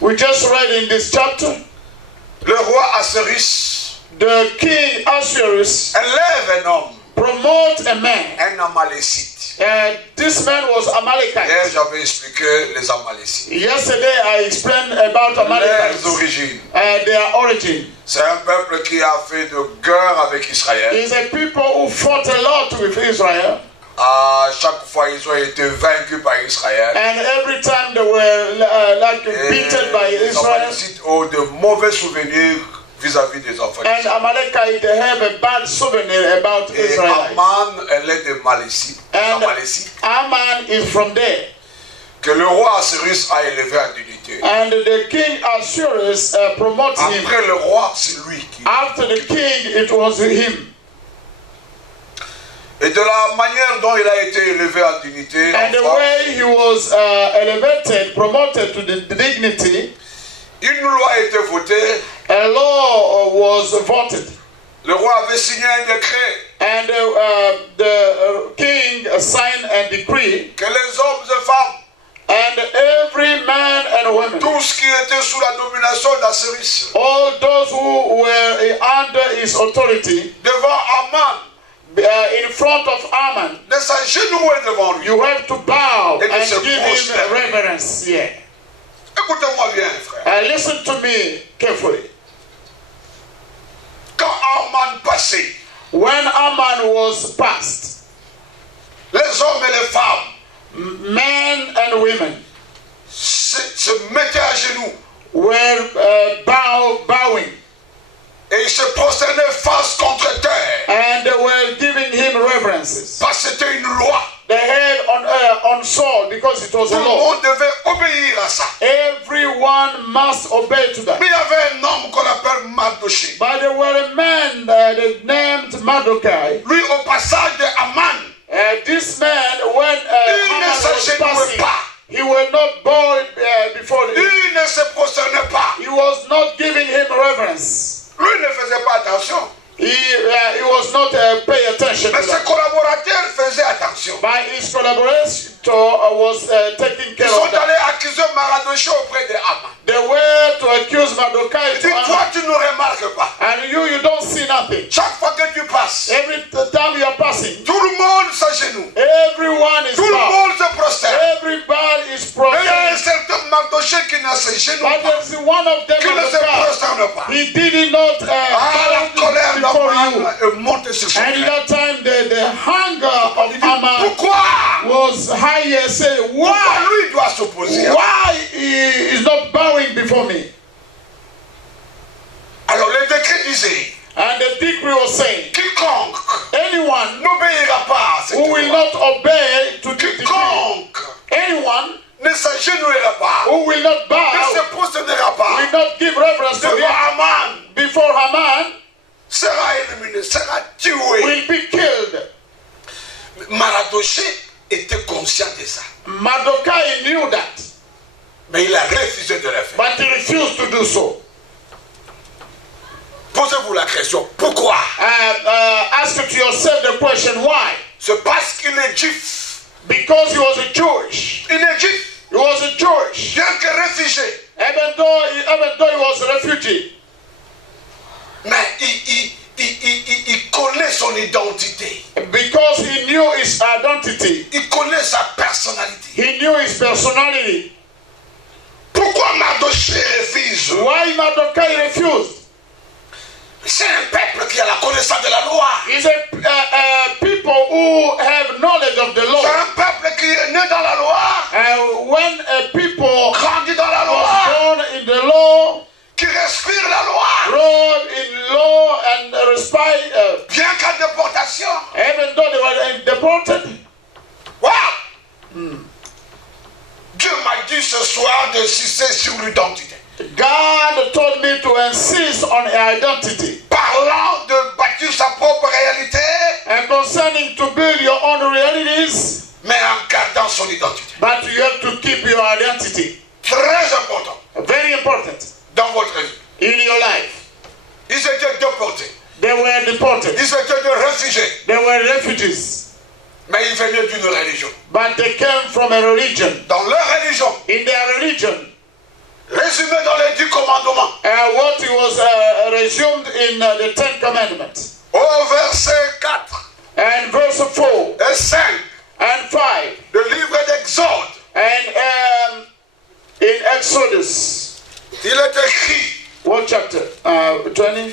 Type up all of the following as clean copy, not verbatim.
We just read in this chapter, le roi Assuérus the king Ahasuerus élève un homme, promote a man. un Amalécite. This man was Hier, Amalekite. j'avais expliqué les Amalécites. Yesterday I explained about Leurs Amalekites, origines. their origin. C'est un peuple qui a fait de guerre avec Israël. It's a people who fought a lot with Israel, À chaque fois, ils ont été vaincus par Israël. and every time they were beaten by Les Israel. Amalécites ont de mauvais souvenirs vis-à-vis des enfants And d'Israël. Amalekite, they have a bad souvenir about Et Israel. Aman, elle est de Malécite. And Aman is from there. Que le roi Assuérus a élevé en dignité. And the king Ahasuerus promotes him. Après le roi, c'est lui qui. After the king, it was him. Et de la manière dont il a été élevé en dignité, And the enfin, way he was elevated, promoted to the dignity, une loi a été votée. a law was voted. Le roi avait signé un décret And the king signed a decree, que les hommes et femmes, and every man and woman, tous qui étaient sous la domination d'Assuérus, all those who were under his authority, devant Aman, in front of Aman, de s'agenouiller devant lui. you have to bow Et de and se give him prosterner. reverence. Yeah. Écoutez-moi bien, frère. Listen to me carefully. Quand Aman passait, When Aman was passed, les hommes et les femmes men and women se mettaient à genoux were bowing, et ils se prosternaient face contre terre. and they were giving him reverences. Parce que c'était une loi. They had on Saul because it was Tout a le law. monde devait obéir à ça. Everyone must obey to that. Mais il y avait un homme qu'on appelle Mardoché. But there were a man named Mardochai. Lui, au passage de Aman, This man, when il Haman ne was s'agenouillait passing, pas. he will not bow before him. Il ne se prosternait pas. He was not giving him reverence. Lui ne faisait pas attention. He was not pay attention Mais to ses that. collaborateurs faisaient attention. But his collaborator was taking Ils care sont of that. allés accuser Mardoché auprès de Aman. They were to accuse Mardochai Il to dit, toi, Haman. tu ne remarques pas. And you don't see nothing. Chaque fois que tu passes, Every time you are passing, tout le monde s'agenouille. everyone is Tout le bowed. monde se prosterne. Everybody is Mais il y a un prostrate. certain Mardoché qui ne s'agenouille But pas. there's one of them, Qui ne se Mardochai. prosterne pas. He did not Ah, la colère bow before you. d'Aman monte sur son And in cœur. that time, the hunger Il of dit, Haman pourquoi? was higher. Say, Pourquoi why? lui doit s'opposer? Why he is not bowing before me? Alors le décret disait, And the decree was saying, quiconque anyone n'obéira pas à cette who will loi, not obey to the decree, quiconque anyone ne s'agenouillera pas, who will not ne bow, se prosternera pas will not give reverence to devant him Aman, before Haman, sera éliminé, sera tué. will be killed. Mardoché était conscient de ça, Mardochai knew that, mais il a refusé de le faire. but he refused to do so. Posez-vous la question, pourquoi? Ask yourself the question, why? C'est parce qu'il est juif. Because he was a Jewish. Il est juif, He was a Jewish. bien que réfugié, Even though he was a refugee. mais il connaît son identité. Because he knew his identity. Il connaît sa personnalité. He knew his personality. Pourquoi Mardoché refuse? Why Mardochai refused? C'est un peuple qui a la connaissance de la loi. It's a people who have knowledge of the C'est law. un peuple qui est né dans la loi, When a people grandi dans la loi, was born in the law, qui respire la loi, grow in law and respect, bien qu'en déportation. even though they were deported, Wow! Dieu m'a dit ce soir d'insister sur l'identité. God told me to insist on identity. Parlant de bâtir sa propre réalité, And concerning to build your own realities, mais en gardant son identité. but you have to keep your identity. Très important Very important dans votre vie. in your life. Ils étaient déportés. They were deported. Ils étaient des réfugiés. They were refugees. Mais ils venaient d'une religion. But they came from a religion. Dans leur religion, In their religion, résumé commandements. what he was resumed in the Ten Commandments. Au verset 4 And verse 4 et 5, and 5. le livre d'Exode, And in Exodus, il est écrit, what chapter? 20?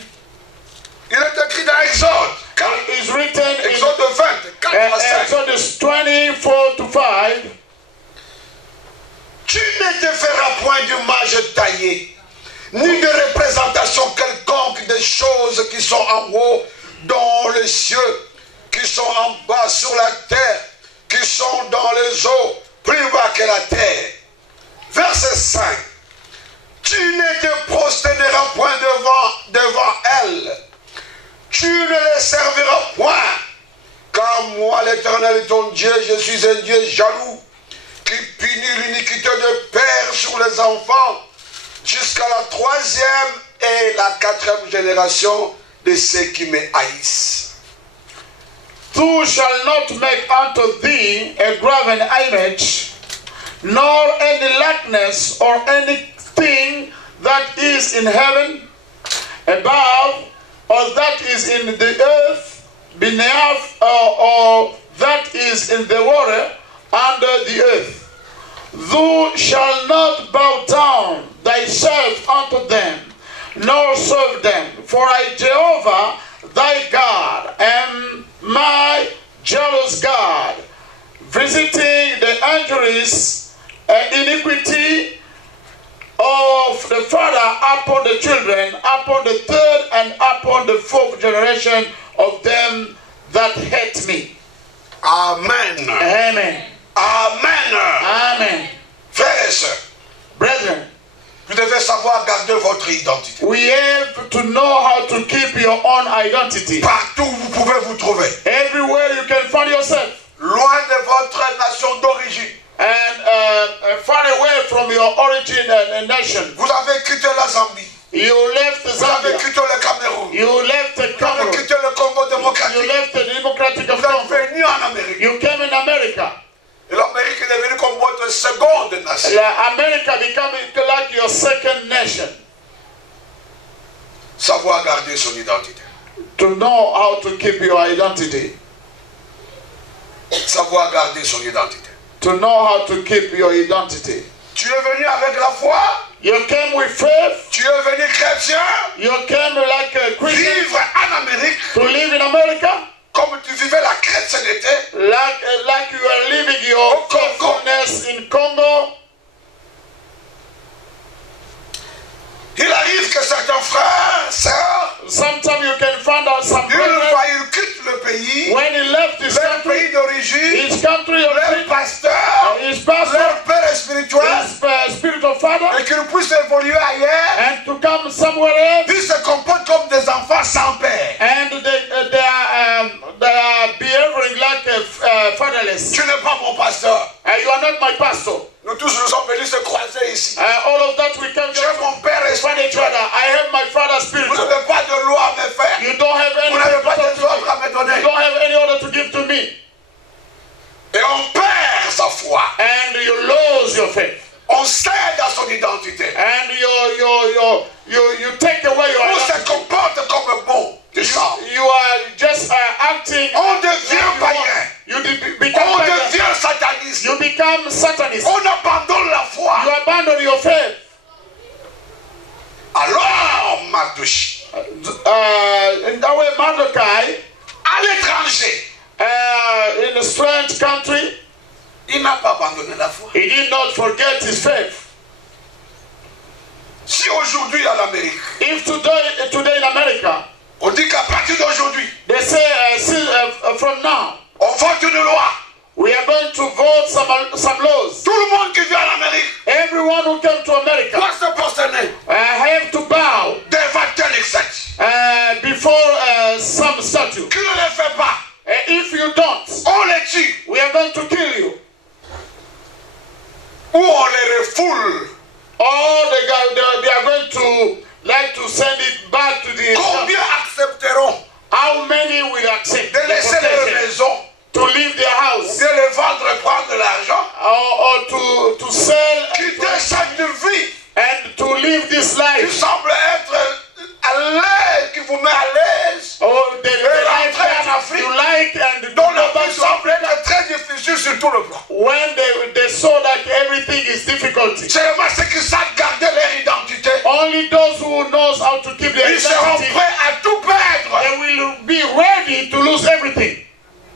il est écrit dans Exode 4, It's written in Exode 20, 4 à 5. Exodus 24 to 5. Tu ne te feras point d'image taillée, ni de représentation quelconque des choses qui sont en haut dans les cieux, qui sont en bas sur la terre, qui sont dans les eaux, plus bas que la terre. Verset 5. Tu ne te prosterneras point devant elles. Tu ne les serviras point. Car moi, l'Éternel, ton Dieu, je suis un Dieu jaloux, qui punit l'iniquité de père sur les enfants, jusqu'à la 3e et la 4e génération de ceux qui me haïssent. Thou shalt not make unto thee a graven image, nor any likeness or anything that is in heaven above, or that is in the earth beneath, or that is in the water under the earth. Thou shalt not bow down thyself unto them, nor serve them. For I, Jehovah, thy God, am my jealous God, visiting the injuries and iniquity of the father upon the children, upon the third and upon the fourth generation of them that hate me. Amen. Amen. Amen. Amen. Frères et sœurs, Brethren, vous devez savoir garder votre identité. we have to know how to keep your own identity. Partout où vous pouvez vous trouver. Everywhere you can find yourself. Loin de votre nation d'origine. And far away from your origin and nation. Vous avez quitté la Zambie. You left Vous avez Zambia. quitté le Cameroun. You left Vous avez Cameroon. quitté le Congo You démocratique. left the Democratic of Vous êtes Congo. venu en Amérique. You came in America. Et l'Amérique est devenue comme votre seconde nation. America becoming like your second nation. Savoir garder son identité. To know how to keep your identity. Savoir garder son identité. To know how to keep your identity. Tu es venu avec la foi. You came with faith. Tu es venu chrétien. You came like a Christian Vivre en Amérique to live in America. comme tu vivais la chrétienté. Like you are living your faithfulness in Congo. Il arrive que certains frères, sœurs, Sometimes you can find out some une brethren, fois ils quittent le pays, when he left his leur country, pays d'origine, his country of leur pasteur, his pastor, leur père spirituel, his spiritual father, et qu'ils puissent évoluer ailleurs, and to come somewhere else, ils se comportent comme des enfants sans père. and they are behaving like fatherless. Tu n'es pas mon pasteur. You are not my pastor. Nous tous nous sommes venus se croiser ici. All of that we can J'ai just mon père find each spirituel. other. I have my father Vous spiritual. n'avez pas de loi à me faire. You don't have Vous any n'avez pas order des ordres à me you donner. don't have any order to give to me. Et on perd sa foi. And you lose your faith. On cède à son identité. And you take away your On se identity. comporte comme bon. You are just acting. On devient like païen. you become On pagan. devient sataniste. You become Satanist. On abandonne la foi. You abandon your faith. Alors, Mardochée, In that way, Mordecai, à l'étranger, in a strange country, il n'a pas abandonné la foi. he did not forget his faith. Si aujourd'hui à l'Amérique, If today in America, on dit qu'à partir d'aujourd'hui, they say from now, on vote une loi. we are going to vote some laws. Tout le monde qui vient en Amérique Everyone who came to America doit se prosterner have to bow devant tel exact. before some statue. Qui ne le fait pas, If you don't, on les tue we are going to kill you. ou on les refoule. Or they are going to like to send it back to the. Combien accepteront How many will accept de the laisser leur protection maison, to leave their house de les vendre et prendre de l'argent, or to sell quitter cette vie and to live this life Only those who knows how to keep their Ils seront identity, prêts à tout perdre they will be ready to lose everything.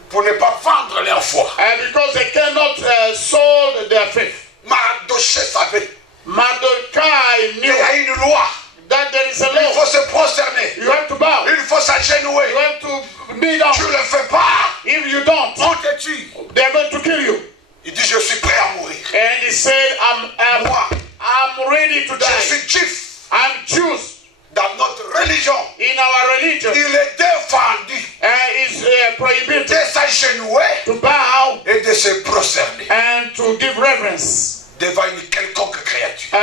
pour ne pas vendre leur foi. Because they cannot sold their faith. Mardochée savait Mordecai qu'il knew y a une loi. that there is a Il law. faut se prosterner. You have to bow. Il faut s'agenouiller. You have to kneel down. Tu ne le fais pas, If you don't, on te tue. they're going to kill you. Il dit, je suis prêt à mourir. And he said, I'm ready to Je die. suis juif. I'm Jews. Dans notre religion, In our religion, il est défendu is prohibited de s'agenouiller to bow et de se prosterner and to give reverence devant une quelconque créature.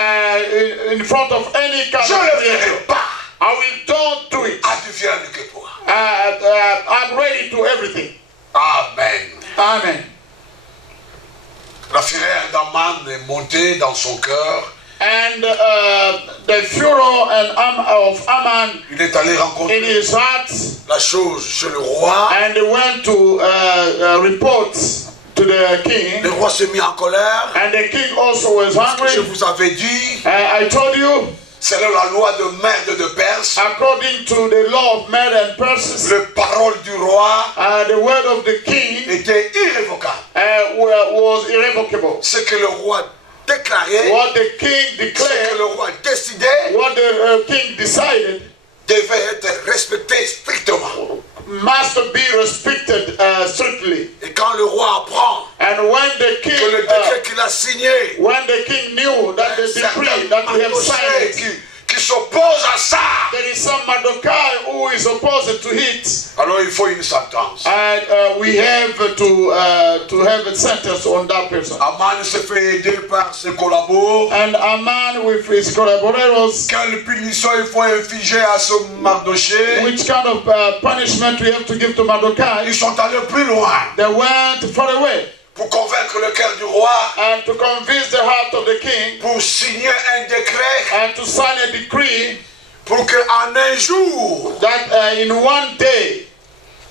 in front of any kind Je of ne le creature. ferai pas. I will don't do it. Advienne que pourra. I'm ready to everything. Amen. Amen. La fureur d'Aman est montée dans son cœur. And the furor of Aman Il est allé in rencontrer his heart, la chose chez le roi. and he went to report to the king. Le roi s'est mis en colère. And the king also was Je hungry. vous avais dit, I told you, selon la loi de Mède de Perse, according to the law of Mede and Persis, la parole du roi the word of the king était irrévocable. was irrevocable. Ce que le roi déclarait, What the king ce que declared, le roi décidait, what the king decided, devait être respecté strictement. must be respected strictly. Et quand le roi apprend And when the que le king, décret qu'il a signé, when the king knew that the decree that we have signed, qui s'oppose à ça, there is some Mordecai who is opposed to it, alors il faut une sentence. and we have to have a sentence on that person. Aman se fait aider par ses collaborateurs. And Aman with his collaborators, Quelle punition il faut infliger à ce Mardoché? which kind of punishment we have to give to Mordecai? Ils sont allés plus loin They went far away pour convaincre le cœur du roi, and to convince the heart of the king pour signer un décret and to sign a decree pour qu'en un jour, that in one day,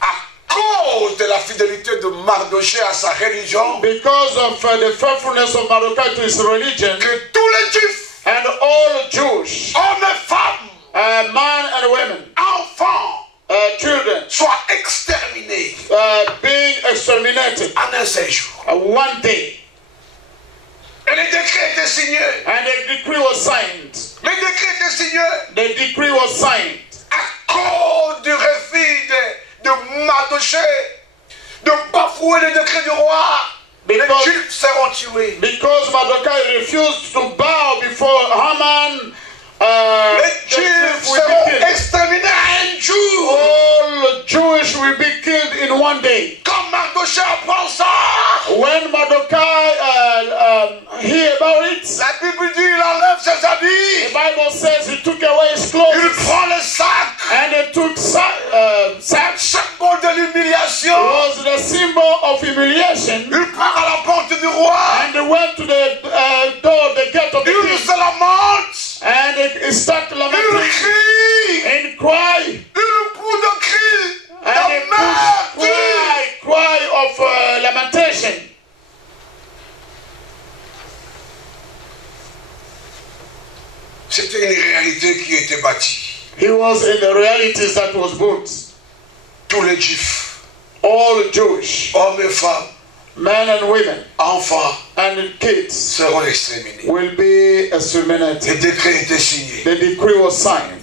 à cause de la fidélité de Mardoché à sa religion, because of the faithfulness of Mordecai to his religion, que tous les Juifs, and all Jews, hommes et femmes, men and women, enfants, children, soient exterminés being exterminated en un seul jour. one day. Et le décret était signé. And the decree was signed. Le décret était signé The decree was signed à cause du refus de Mardoché de bafouer le décret du roi. Les Juifs seront tués. because Mordecai refused to bow before Haman. Les The Juifs Jews will be seront killed. exterminés un jour. All Jewish will be killed in one day. Quand Mardoché apprend ça, When Mordecai hear about it, la Bible dit il enlève ses the habits, Bible says he took away his il clothes prend le sac, and he took sacks. symbole de l'humiliation. Was the symbol of humiliation, Il part à la porte du roi, and he went to the door, the gate of the il king, se lamente, and he started il lamenting crie, and cry, il pousse de cri, and he de pushed cry of lamentation. C'était une réalité qui était bâtie. He was in the realities that was built. Tous les Juifs, All Jewish, hommes et femmes, men and women, enfants, and kids seront exterminés. will be exterminated. Le décret était signé. The decree was signed.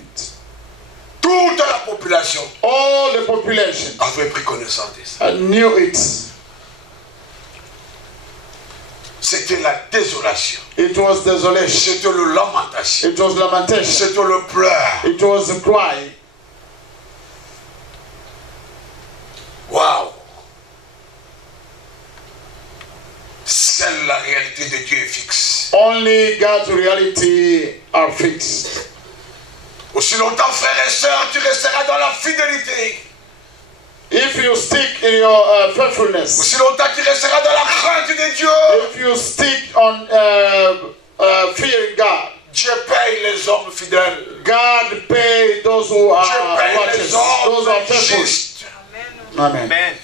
Toute la population All the population avait pris connaissance de ça. knew it. C'était la désolation. It was desolation. C'était la lamentation. It was lamentation. C'était le pleur. It was a cry. Waouh! Seule la réalité de Dieu est fixe. Only God's reality are fixed. Aussi longtemps, frères et sœurs, tu resteras dans la fidélité. If you stick in your faithfulness, Aussi longtemps, tu resteras dans la crainte de Dieu. if you stick on fearing God, Dieu paye les hommes fidèles. God pay those who are Dieu paye righteous, les those who are hommes faithful. justes. Amen. Amen.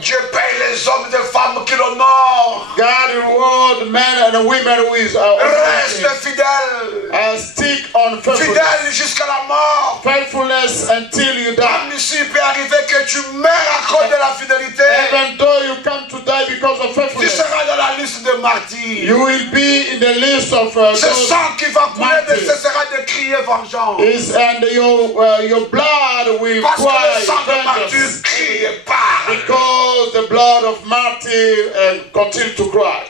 Dieu paye les hommes et les femmes qui l'honorent. God reward men and women who is Reste fidèle. stick on faithfulness. Fidèle jusqu'à la mort. Faithfulness until you die. Même ici, il peut arriver que tu meurs à cause de la fidélité. Even though you come to die because of Tu faithfulness, seras dans la liste des martyrs. you will be in the list of Ce those sang qui va couler ne martyrs. cessera de crier vengeance. And your blood will Parce que cry le sang de martyr vengeance. crie et parle. Because the blood of martyr continue to cry.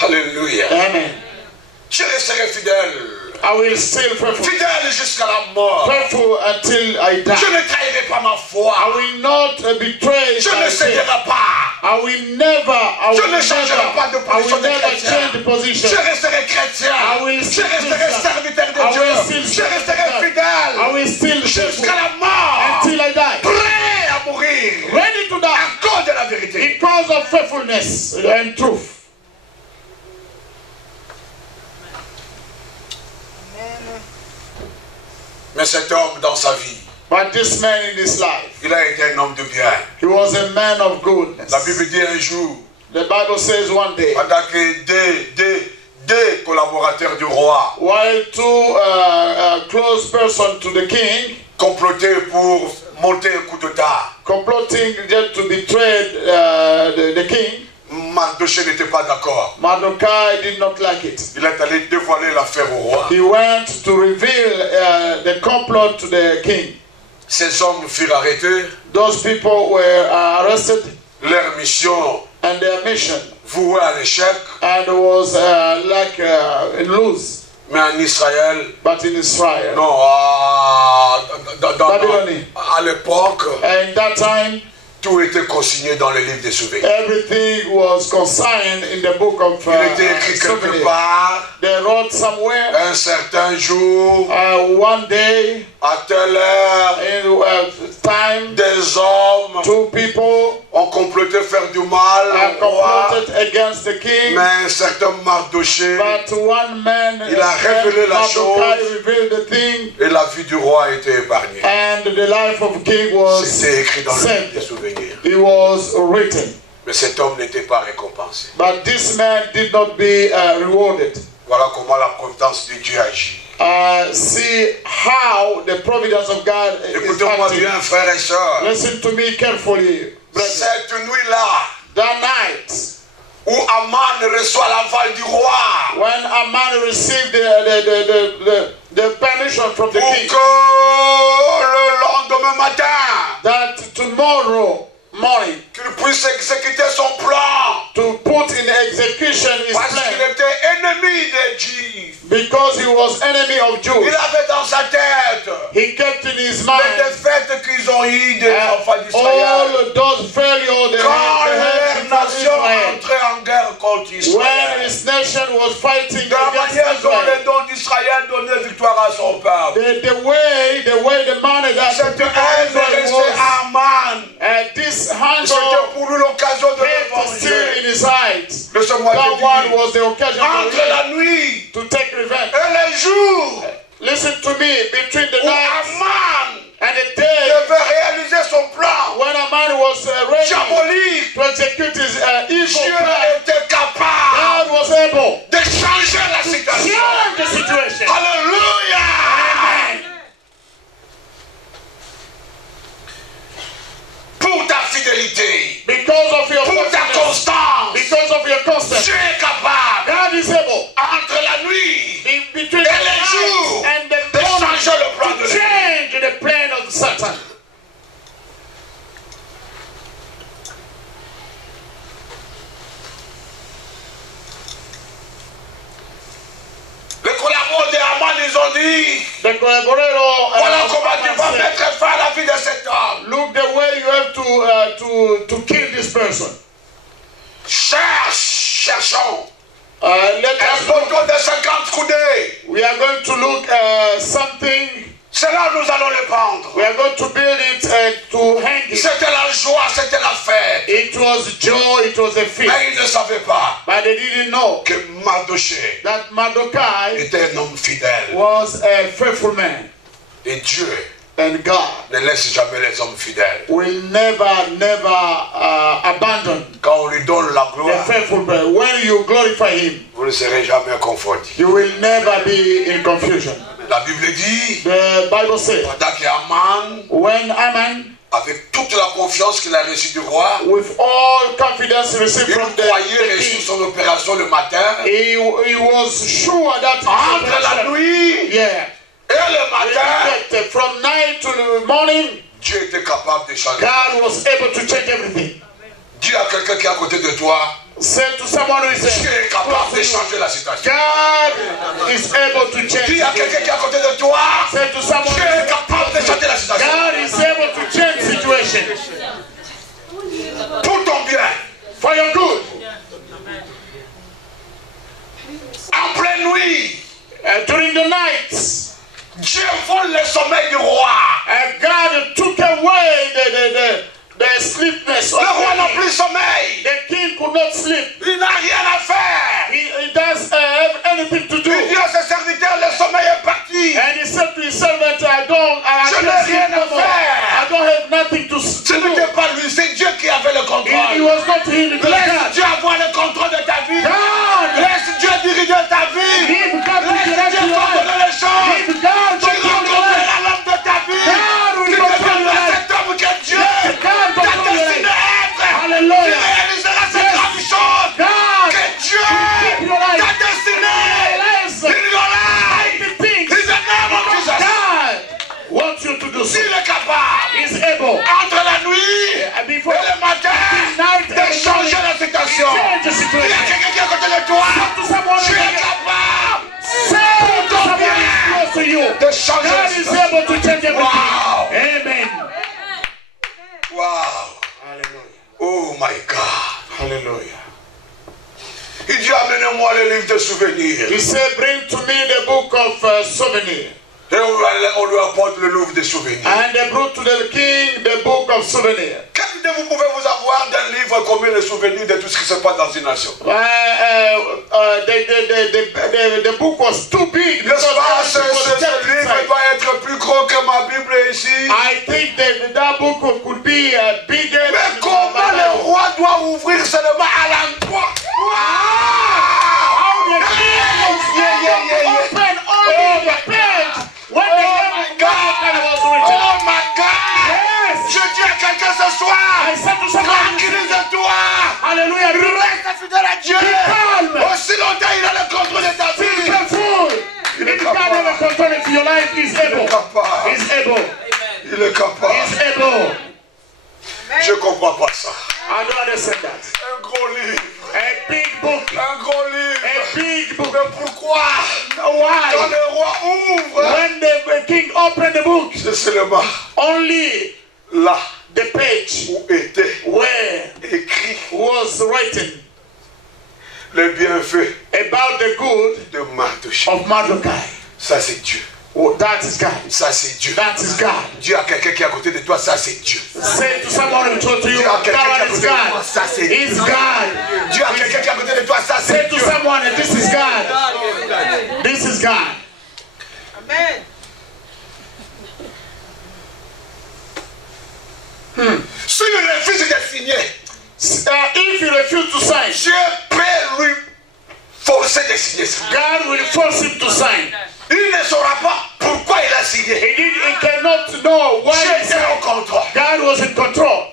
Alléluia. Amen. Je resterai fidèle. I will still faithful. Fidèle jusqu'à la mort. Faithful until I die. Je ne trahirai pas ma foi. I will not betray Je my ne faith. céderai pas. I will never, Je ne changerai pas de I position will de never chrétien. change the position. Je resterai chrétien. I will Je still resterai Christian. serviteur I de will Dieu. still Je resterai I fidèle will still faithful jusqu'à la mort. until I die. Prêt à mourir Ready to die à cause de la vérité. because of faithfulness and truth. Mais cet homme dans sa vie, But this man in his life, il a été un homme de bien. he was a man of goodness. La Bible dit un jour, The Bible says one day, pendant que deux collaborateurs du roi while two close persons to the king complotaient pour monter un coup d'État, complotting just to betray the king, Mardochée n'était pas d'accord. Mordecai did not like it. Il est allé dévoiler l'affaire au roi. He went to reveal the complot to the king. Ces hommes furent arrêtés. Those people were arrested, Leur mission and their mission vouée à l'échec. and was like lose. Mais en Israël, But in Israel, non, Babylonie. à l'époque, in that time, tout était consigné dans le livre des souvenirs. everything was consigned in the book of Il était écrit quelque souvenirs. part, They wrote somewhere, un certain jour, one day, à telle heure, in time, des hommes two people ont comploté faire du mal au roi. comploted against the king. Mais un certain Mardochée, But one man, Il a révélé la Mordecai, chose. revealed the thing, et la vie du roi a été épargnée. and the life of the king was C'était écrit dans le livre des saved. souvenirs. It was written. Mais cet homme n'était pas récompensé. But this man did not be rewarded. Voilà comment la providence de Dieu agit. See how the providence of God is Écoutez-moi acting. bien, frères et sœurs. Listen to me carefully, brethren. Cette nuit-là, That night, où Aman reçoit l'aval du roi, when Aman received the permission from the pour king, que le lendemain matin, that tomorrow morning, qu'il puisse exécuter son plan, to put in execution his parce qu'il plan, était ennemi des Juifs. because he was enemy of Il Jews. avait dans sa tête He kept in his les mind défaites qu'ils ont eues des enfants d'Israël. all those failures they Quand had leur before nation Israel. entrait en guerre contre When Israël, his nation was fighting de la against manière dont Israel, les dons d'Israël donnaient victoire à son peuple, the way the man that cette haine est restée was, à Aman. this hand C'était pour lui l'occasion de le still in venger. his eyes. Laisse-moi That te one dire, was the occasion entre la nuit to take revenge. et les jours Listen to me, between the où night Aman and the day devait réaliser son plan when a man was ready diabolique, to execute his evil Dieu plan, était capable God was able de changer la to situation. change the situation. Alléluia! Amen. Pour ta fidélité, Because of your pour ta faithfulness, constance, because of your constancy, Dieu est capable, God is able entre la nuit between et the les jours, night and de the morning changer le plan de to Dieu. change the plan of Satan. Les collaborateurs d'Aman, ils ont dit, The collaborator voilà comment tu vas said, mettre fin à la vie de cet homme. look the way you have to kill this person. Cherchons Let un us look. poteau de 50 coudées. We are going to look something. C'est là où nous allons le prendre. We are going to build it to hang it. C'était la joie, c'était la fête. It was joy, it was a feast. Mais ils ne savaient pas But they didn't know que Mardochée that Mordecai était un homme fidèle. was a faithful man. Et Dieu And God ne laisse jamais les hommes fidèles. will never abandon Quand on lui donne la the gloire, faithful prayer. When you glorify Him, vous ne serez jamais confondus. you will never be in confusion. La Bible dit, The Bible says, pendant qu'Aman, when Aman, avec toute la confiance qu'il a reçue du roi, with all confidence received il from croyait the réussir king, son opération le matin, he was sure that entre la nuit yeah, et le matin, that from night to the morning, Dieu était capable de changer. God was able to change everything. Dis à quelqu'un qui est à côté de toi, Say to someone who is Dieu est capable de changer la situation. God is able to change Dis à quelqu'un qui est à côté de toi, Say to someone Dieu est capable de changer la situation. God is able to change situation Pour ton bien, for your good. en pleine nuit, During the night, Dieu vole le sommeil du roi. God took away the sleepness of Le roi n'a the king. plus sommeil. The king could not sleep. Il n'a rien à faire. He doesn't have anything to do. Il dit à ses serviteurs, le sommeil est parti. And he said to his servant, I Je can't n'ai sleep rien no à more. faire. I don't have nothing to Ce do. n'était pas lui, c'est Dieu qui avait le It contrôle. was not him, it was Laisse God. Dieu avoir le contrôle de ta vie. God! Laisse Dieu diriger ta vie. Leave God to Laisse direct Dieu your life. contrôler les choses. Leave God Tu to control your life. rencontreras l'homme de ta vie. God will Tu control your deviendras life. cet homme que Dieu Let God t'a control your destiné life. à être. Tu Hallelujah. réaliseras ces Yes. grandes choses God que Dieu keep your life. t'a destiné. Realize In your life. the things In the name of Jesus. God wants you to do so. S'il est capable, He's able. entre la nuit And before et le matin, night de and changer morning, la situation. change the Il y a situation. quelqu'un qui est à côté de toi. To someone Tu es who capable say to someone who is close to you. de changer la God is situation. able to change everything. Wow. Amen. Wow. Hallelujah. Oh my God. Hallelujah. Il dit, amenez-moi le livre de souvenirs. He said, bring to me the book of souvenirs. Et on lui apporte le livre de souvenirs. And they brought to the king the book of souvenirs. Quelle idée vous pouvez vous avoir d'un livre comme le souvenir de tout ce qui se passe dans une nation? The book was too big. N'est-ce pas? Because it was Ce kept livre inside. doit être plus gros que ma Bible ici. I think that book could be bigger. Mais comment le roi doit ouvrir seulement à l'endroit? How the king open only the page when the name of God was written. Oh my God! Yes. Je dis à quelqu'un ce soir, I said to someone, tranquillise-toi! hallelujah, Reste fidèle à Dieu! calm. Aussi longtemps il a le contrôle de ta Be vie! careful. Il est If God capable. have a control of your life, He's able. capable. He's able. Il est capable. He's able. Je comprends pas ça. I don't understand that. Un gros livre. A big book. Un gros livre. A big book. Mais pourquoi? Quand Why? le roi ouvre, When the king opened the book, c'est seulement only là the page où était where écrit was written les bienfaits about the good de Mardochée. of Mordecai. Ça c'est Dieu. Oh, that is God. Ça c'est Dieu. That is God. Dis à quelqu'un qui est à côté de toi, ça c'est Dieu. Say to someone who told you, Dis à quelqu'un qui est à that is côté de toi, God. ça c'est Dieu. It's God. Dis à quelqu'un qui est à côté de toi, ça Say c'est to Dieu. someone, this is God. This is God. Amen. S'il refuse de signer, If you refuse to sign, Dieu peut lui forcer de signer ça. God will force him to sign. Il ne saura pas pourquoi il a signé. He cannot know why Dieu he était au signed. contrôle. God was in control.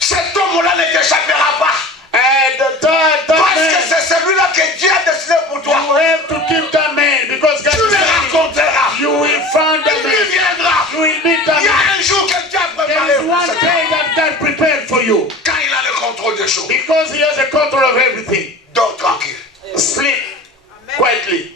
Cet homme-là ne t'échappera pas. And that Parce que man, c'est celui-là que Dieu a destiné pour you toi. have to keep that man because God Tu le is saying rencontreras. you will find that Il lui man. viendra. You will meet that Il y man. a un jour que Dieu a There préparé is pour one cet day homme. that God prepared for you Quand il a le contrôle des choses. because He has a control of everything. Dors tranquille. Sleep quietly.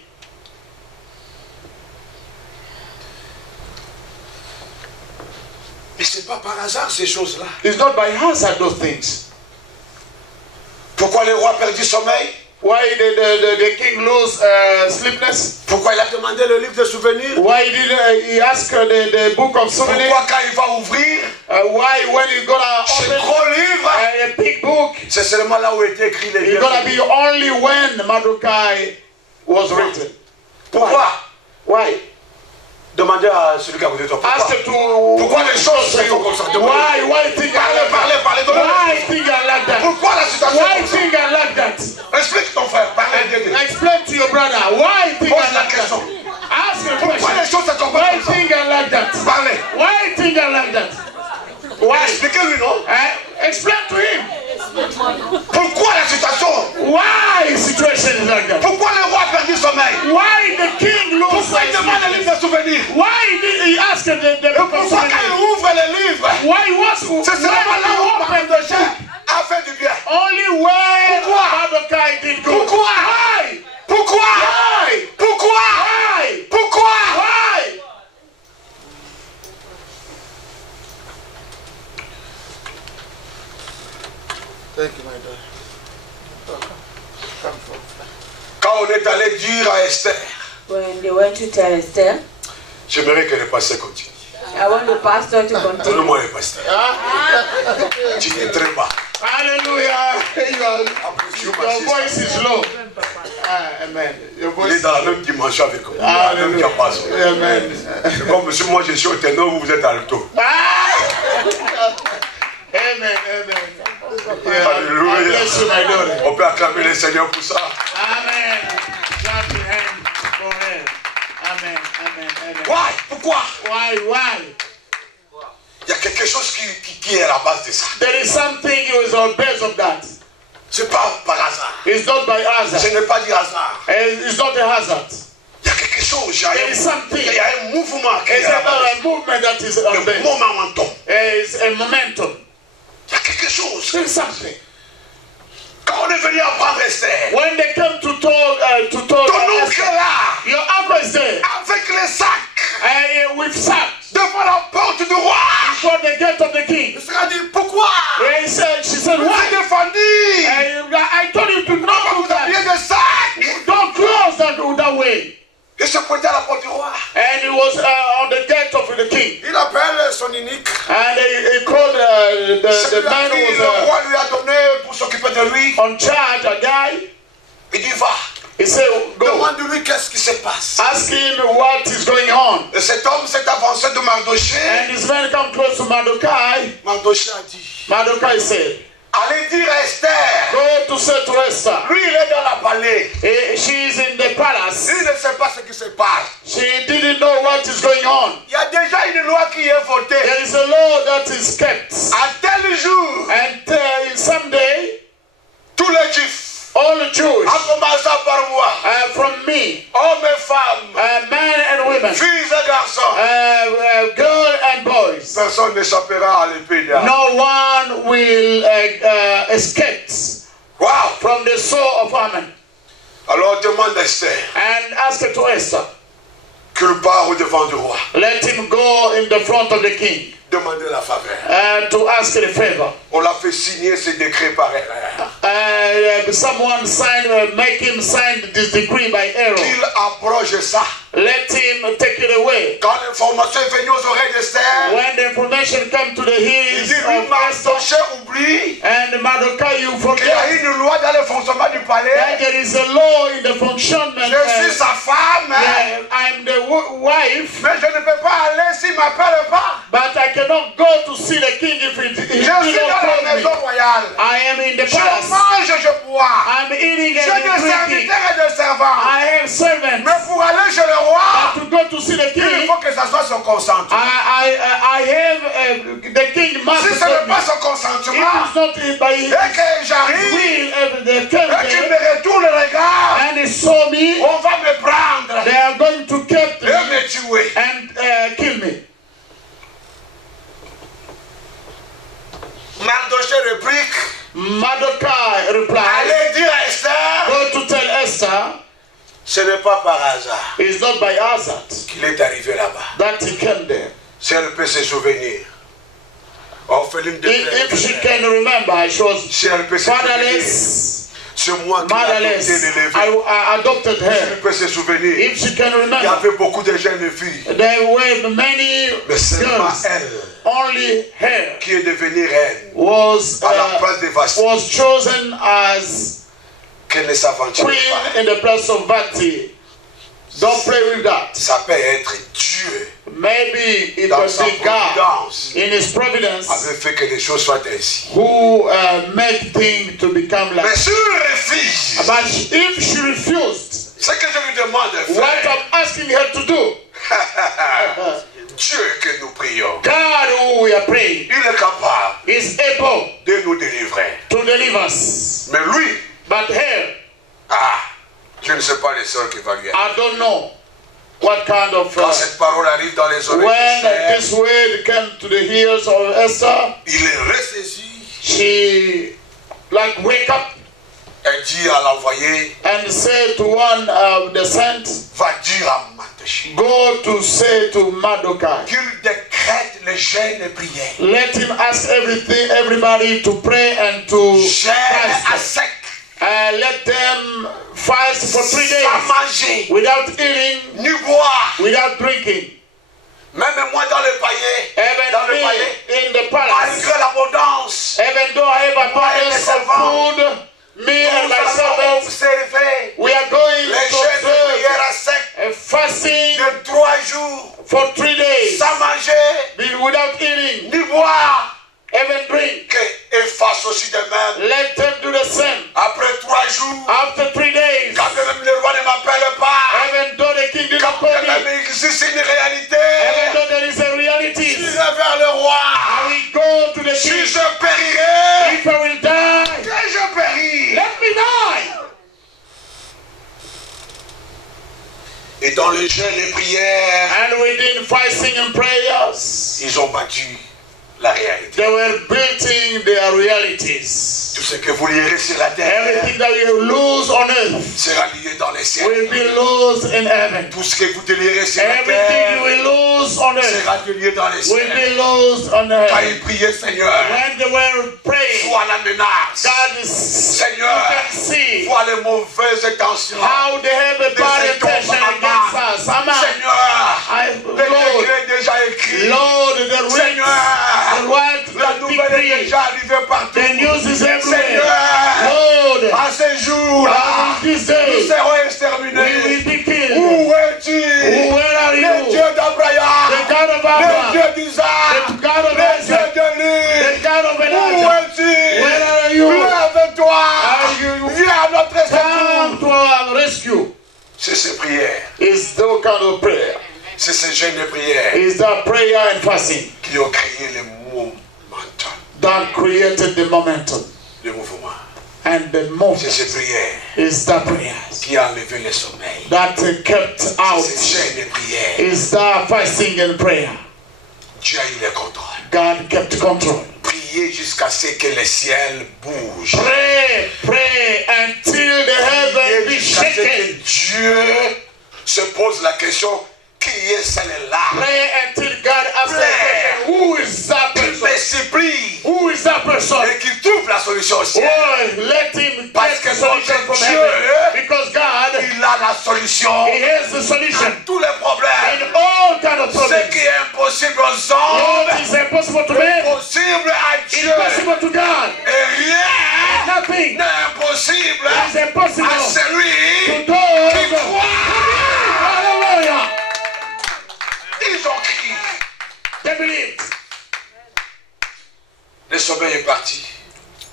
Mais c'est pas par hasard ces choses-là. It's not by hazard those things. Pourquoi le roi perdit sommeil? Why did the king lose sleepness? Pourquoi il a demandé le livre de souvenirs? Why did he ask the book of souvenirs? Pourquoi quand il va ouvrir Why when he's gonna ce open gros livre, a big book, c'est seulement là où était écrit les it's gonna bienfaits. be only when Mordecai was written. Pourquoi? Why? Demandez Demandez à celui qui a côté de toi. Ask Pourquoi les choses se font comme ça? Why things are like that? Parlez. Why things are like that? Pourquoi la situation Why est comme ça? things are like that? Explique ton frère. Parlez. Explain to your brother why things Pose are la like that. question. Ask a Pourquoi question. les choses se comportent Why comme ça? things are like that? Parlez. Why things are like that? Why? Expliquez-lui, non? Explain to him. Pourquoi la situation? Why situation is like that? Pourquoi le roi a perdu sommeil? Why the king loses? Pourquoi il demande les livres de souvenirs? Why did he ask the Et pourquoi quand il ouvre les livres, Why was c'est seulement là où Mardochée a fait du bien? only when Pourquoi? Mordecai did good? Pourquoi? Why? Pourquoi? Why? Pourquoi? Why? Pourquoi? Why? Thank you, my daughter. Quand on est allé dire à Esther, When they went to tell Esther, j'aimerais que le pasteur continue. I want the pastor to continue. Donne-moi le pasteur. Tu es très bas. Hallelujah. Your voice is low. Amen. Your Il est voice. dans la même dimension avec moi. La même diapason. Amen. C'est comme monsieur, moi je suis au ténor, vous êtes alto. Amen. Amen. Yeah. Alléluia. God bless you, my daughter. On peut acclamer le Seigneur pour ça. Amen. Clap your hands for her. Amen. Why? Pourquoi? Why? Il y a quelque chose qui est à la base de ça. There is something who is on base of that. C'est pas par hasard. It's not by Ce hazard. n'est pas du hasard. It's not a hazard. Il y a quelque chose. There is something. Il y a un mouvement qui est It's à la base. about a movement that is on Le base. momentum. It's a momentum. Il y a quelque chose. There is something. Quand on est venu apprendre Esther, When they come to talk, ton oncle est là, your uncle is there avec les sacs, with sacks devant la porte du roi. before the gate of the king. Il sera dit, pourquoi? She said, Vous êtes why? défendu. I told you to not Vous do aviez that. des sacs. Don't close that way. Il se pointait à la porte du roi. And he was on the gate of the king. Il appelle son unique. And he called the man who Le was roi lui a donné pour s'occuper de lui. on charge, a guy. Il dit, va. He said, go. Demande-lui qu'est-ce qui se passe. Ask him what is going on. Et cet homme s'est avancé de Mardochée. And this man come close to Mordecai. Mardochée a dit, Mordecai said, allez dire à Esther. go to say to Esther. Lui, il est dans la palais. She is in the palace. Il ne sait pas ce qui se passe. She didn't know what is going on. Il y a déjà une loi qui est votée. There is a law that is kept. À tel jour, And someday, tous les Juifs, all the Jews, en commençant par moi, from me, hommes et femmes, men and women, filles et garçons, girls and boys, personne n'échappera à l'épée d'Aaron. no one will escape Wow. from the sword of Haman. Alors demande à Esther And ask it to Esther. qu'il part au devant du roi. Let him go in the front of the king Demandez la faveur. to ask the favor. On l'a fait signer ce décret par erreur. Someone make him sign this decree by error. Qu'il abroge ça. Let him take it away. Quand l'information est venue aux oreilles d'Esther, When the information come to the il ears dit, lui, of Esther Mardochée oublie and Mordecai, you qu'il y a forget une loi dans le fonctionnement du that palais. there is a law in the functionment. Je suis sa femme, hein, I'm the wife, mais je ne peux pas aller s'il ne m'appelle pas. but I cannot go to see the king if he Je suis don't dans la call me. maison royale. I am in the Je palace. mange, je bois. I'm eating J'ai and des drinking. serviteurs et des servants. I have servants. Mais pour aller chez le But roi, to go to see the il king, faut que ça soit son consentement. I have the king must Si ce tell n'est me. pas son It consentement, is not by his et que j'arrive, will the et qu'il king me retourne le regard, and he saw me. on va me prendre They are going to capture et me me tuer. and kill me. Mardochée réplique, Mordecai replied, allez dire à Esther, go to tell Esther, ce n'est pas par hasard it's not by hazard qu'il est arrivé là-bas. that he came there. Si elle peut se souvenir, orpheline de If she can remember, she was si elle peut se souvenir, fatherless, c'est moi qui l'ai adopté, motherless. l'élevé. I adopted Si elle her. peut se souvenir, If she can il y remember, avait beaucoup de jeunes filles, there were many mais seulement girls. elle Only her qui est devenue reine was à la place de Vashti, was chosen as qu'elle ne s'aventure queen pas. in the place of Vati. Don't play with that. Ça peut être Dieu. Maybe it Dans will sa be God providence. in His providence Avait fait que les choses soient ainsi. who make things to become Mais like. si elle refuse, But if she refused, ce que je lui demande de what faire, I'm asking her to do, Dieu que nous prions, God who we are praying il est capable is able de nous délivrer. to deliver us. Mais lui, But here, je ne sais pas les sœurs qui va lui être. I don't know what kind of Quand cette parole arrive dans les oreilles when d'Esther, this word came to the ears of Esther, il est ressaisi. she like wake up Elle dit à l'envoyé, and say to one of the saints, va dire à Mardochée go to say to Mordecai, qu'il décrète le jeûne et prière. let him ask everybody to pray and to Jeûne à fast. sec, Let them fast for 3 sans days manger, without eating, ni boire. without drinking. Même moi dans le palais, dans le Even palais, me in the palace, malgré l'abondance, even though I have abundance of food, me and nous my allons servants, observer we are going les to jeûnes de observe prière à sec a fasting de 3 jours, for 3 days sans manger, without eating, ni boire. even drink. Et fasse aussi de même. Let them do the same. Après 3 jours, After 3 days, quand même le roi ne m'appelle pas, even though the king did quand not call même me, il existe une réalité, even though there is a reality, j'irai vers le roi. I will go to the Si king. je périrai, If I will die, que je péris. let me die. Et dans le jeûne et prière, And within fasting and prayers, ils ont battu la réalité. they were building their realities. Tout ce que vous lirez sur la terre Everything that you lose on earth sera lié dans les ciels. will be lost in heaven. Tout ce que vous lirez sur la Everything you terre will lose on earth sera lié dans les will ciels. be lost on Quand heaven. ils priaient, Seigneur, When they were praying, vois la menace. God is, you Seigneur, can see vois les mauvaises intentions. how they have a bad intention against us. Amen. Seigneur, le Lord, décret est déjà écrit. Lord, the rich, the Seigneur, right, la the nouvelle est decree, déjà arrivée partout. the news is everywhere. Seigneur, Lord, à ce jour-là, on this nous day, serons we exterminés. will be killed. Où es-tu? Where are Le you? Dieu d'Abraham, The God of le Abraham, Dieu d'Isaac, the God of le Dieu Isaac, de the lui. God of Où Elijah. es-tu? Where are you? Lève-toi. Are you- Viens à notre Come secours. to our rescue. C'est ces prières, Is that kind of prayer? c'est ces jeûnes de prière Is that prayer and fasting qui ont créé le momentum, that created the momentum le mouvement. and the C'est movement? ces prières Is that prayers qui a enlevé le sommeil. that kept out? C'est ces jeûnes de prière. Is that fasting and prayer? Dieu a eu le contrôle. God kept control. Priez jusqu'à ce que le ciel bouge. Pray until the heaven be Priez jusqu'à ce que shaken. Dieu se pose la question, qui est celle-là? Pray until God asks the question, who is that Qu'il person? me supplie Who is that person? et qu'il trouve la solution au ciel. Boy, let him Parce get que the solution from notre heaven. Dieu, Because God, Il a la solution He has the à solution tous les problèmes. in all kind of Ce problems. qui est impossible aux hommes What is impossible to est man possible à is Dieu. possible to God. Et rien Nothing n'est impossible is impossible à celui to those qui who croit. Hallelujah. Ils ont crié. They believed. Le sommeil est parti.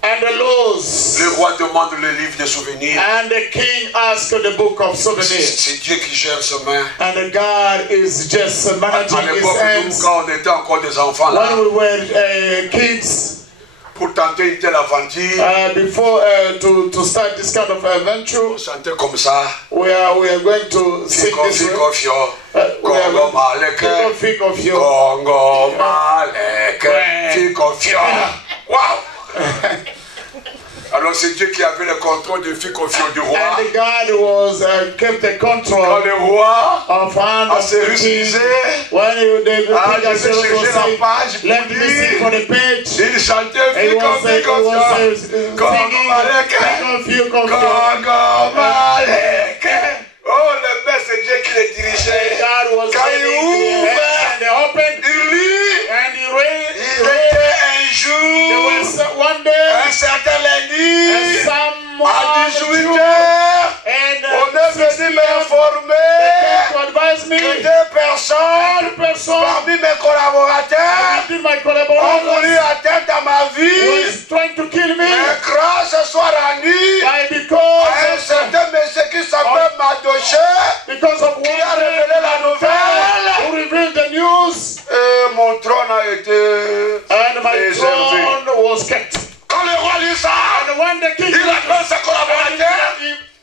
And the laws. Le roi demande le livre des souvenirs. And the king asked the book of souvenirs. C'est Dieu qui gère ce main. And God is just À managing his l'époque, nous, hands. quand on était encore des enfants là, When we were kids, pour tenter une telle aventure, before to start this kind of on adventure, chantait comme ça. we are going to sing this way. Fico, fio. We are Congo going maleke. to think of you. Congo maleke. Fico, fio. Wow! Alors c'est Dieu qui avait le contrôle du Fico, fio du roi. And God was kept the Quand control le roi of hand a of the servi king. disait, When the king je was vais chercher la page pour let me sing for the page. il chantait He Fico, was Fico, fio. Congo singing, maleke. think of you, Congo maleke. Oh, le père, c'est Dieu qui le dirigeait. God was Quand il reading the ouvre, heavens and they opened, il lit. and he read. Il était un There jour, was one day, un certain and lundi, someone à 18 heures, and on est venu m'informer tells me que 2 personnes parmi mes collaborateurs within my ont collaborators voulu atteindre à ma vie. was trying to kill me. Mais grâce soit rendue Why? à un Because certain monsieur qui s'appelle Madoché, of one qui a révélé la nouvelle. who revealed the news, Et mon trône a été and my préservé. throne was kept. Quand le roi lit ça, And when the king il appelle ses collaborateurs.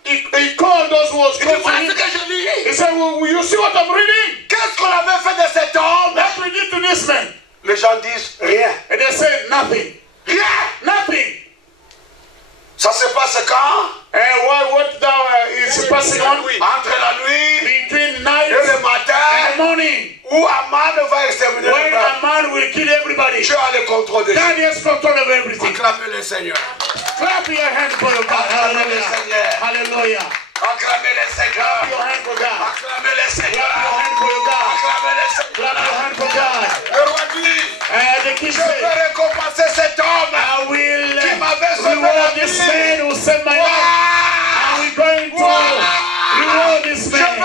he called those who was Il dit, close to voilà him. ce que je lis. He said, well, you see what I'm reading? Qu'est-ce qu'on avait fait de cet homme? What we did to this man? Les gens disent rien. And they said, nothing. Rien. Nothing. Ça se passe quand? And what thou is passing on Entre la nuit between night et le and matin, the morning, où Aman va exterminer le when peuple. a man will kill everybody. Dieu a le contrôle de ça. God has control of everything. Acclamez le Seigneur. Clap your hand for your God. Acclamez le Hallelujah. Seigneur. Hallelujah. Acclamez le Seigneur. Clap your hand for God. Acclamez le Clap Seigneur. your hand for your God. Acclamez le Clap your Seigneur. hand for God. Le roi dit, And the king je vais said, récompenser cet homme. I will Qui m'avait sauvé la reward this vie. man who saved my life. Wow. We're going to reward this Je vais man. le I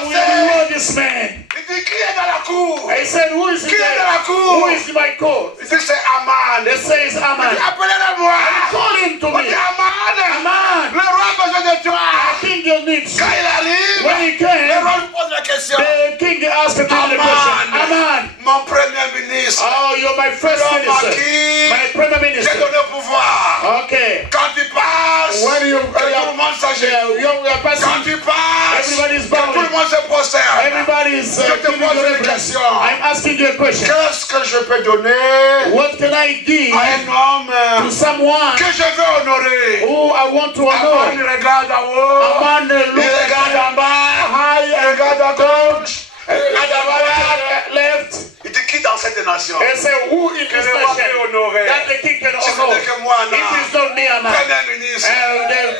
will récompenser. reward this man. Il dit, qui est dans la cour? He said, who is in Qui est dans la there? cour? Who is in my court? Il dit, c'est Aman. They say it's Aman. Appelez-le-moi. Call him to On dit, me. Aman. Aman. Le roi a besoin de toi. King you need. Quand il arrive, When he le came, roi lui pose la question. the king asked him the question. Aman. Mon premier ministre. Oh, you're my first L'homme à minister. qui My prime j'ai minister. donné le pouvoir. Okay. Quand tu passes, When you que tout le monde s'agit. you're passing, Quand tu passes, everybody's que tout le bowing. monde se prosterne. Everybody's Je te giving pose you une reverence. question. I'm asking you a question. Qu'est-ce que je peux donner What can I give à un homme to someone que je veux honorer? who I want to Aman honor? regarde en haut, A man il regarde en bas, high il and regarde à gauche, il regarde à droite. left. Il dit qui dans cette nation? And say, who in Que this le roi peut nation honorer. that the king can Si ce honor? n'est que moi, It is not me, a man. Premier ministre. The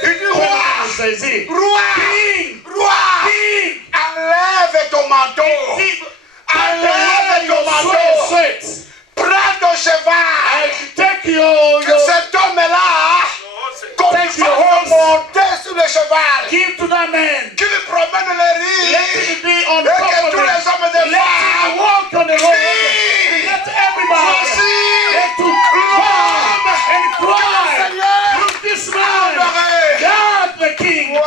Il dit, roi, prime minister, is he? roi, King, roi, king, enlève ton manteau. king, Enlève ton manteau. sweat. Prends ton cheval. And take your Que cet homme-là, qu'on lui Take your fasse horse. monter sur le cheval. give to that man. Qu'il lui promène les Let riz. it be on Et top que of tous him. les hommes Let de him femmes walk on the road. crient. Let everybody Voici let to come and cry. Seigneur, Look, this man, honoré. God the king, has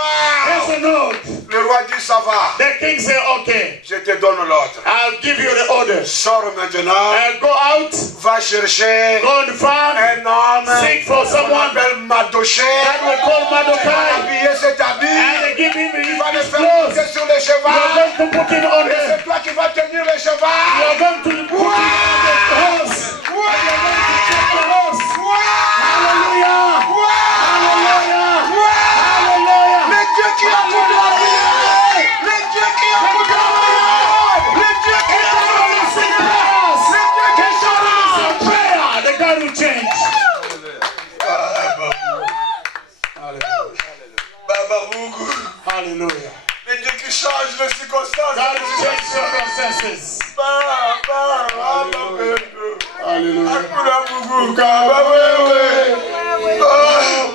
Wow. a note. Le roi dit ça va. The king said, okay, Je te donne l'ordre. I'll give you the orders. Sors maintenant. Go out, Va chercher go and find, un homme seek for qu'on someone appelle Madoché. that will call Va Mardochai habiller cet habit. and give him Tu vas le his faire clothes. monter sur le You are cheval. going to put him on Et the, c'est toi qui vas tenir le you cheval. are going to put him on the horse. Wow. The horse. Wow. Hallelujah. Wow. Hallelujah. Wow. Hallelujah. Le Dieu qui a tout donné. Le Dieu qui a tout donné. Le Dieu qui a tout donné. Le Dieu qui a tout donné. Prayer, the God will change. Baba Bougou. Hallelujah. Le Dieu qui change les circonstances. God will change circumstances. Hallelujah.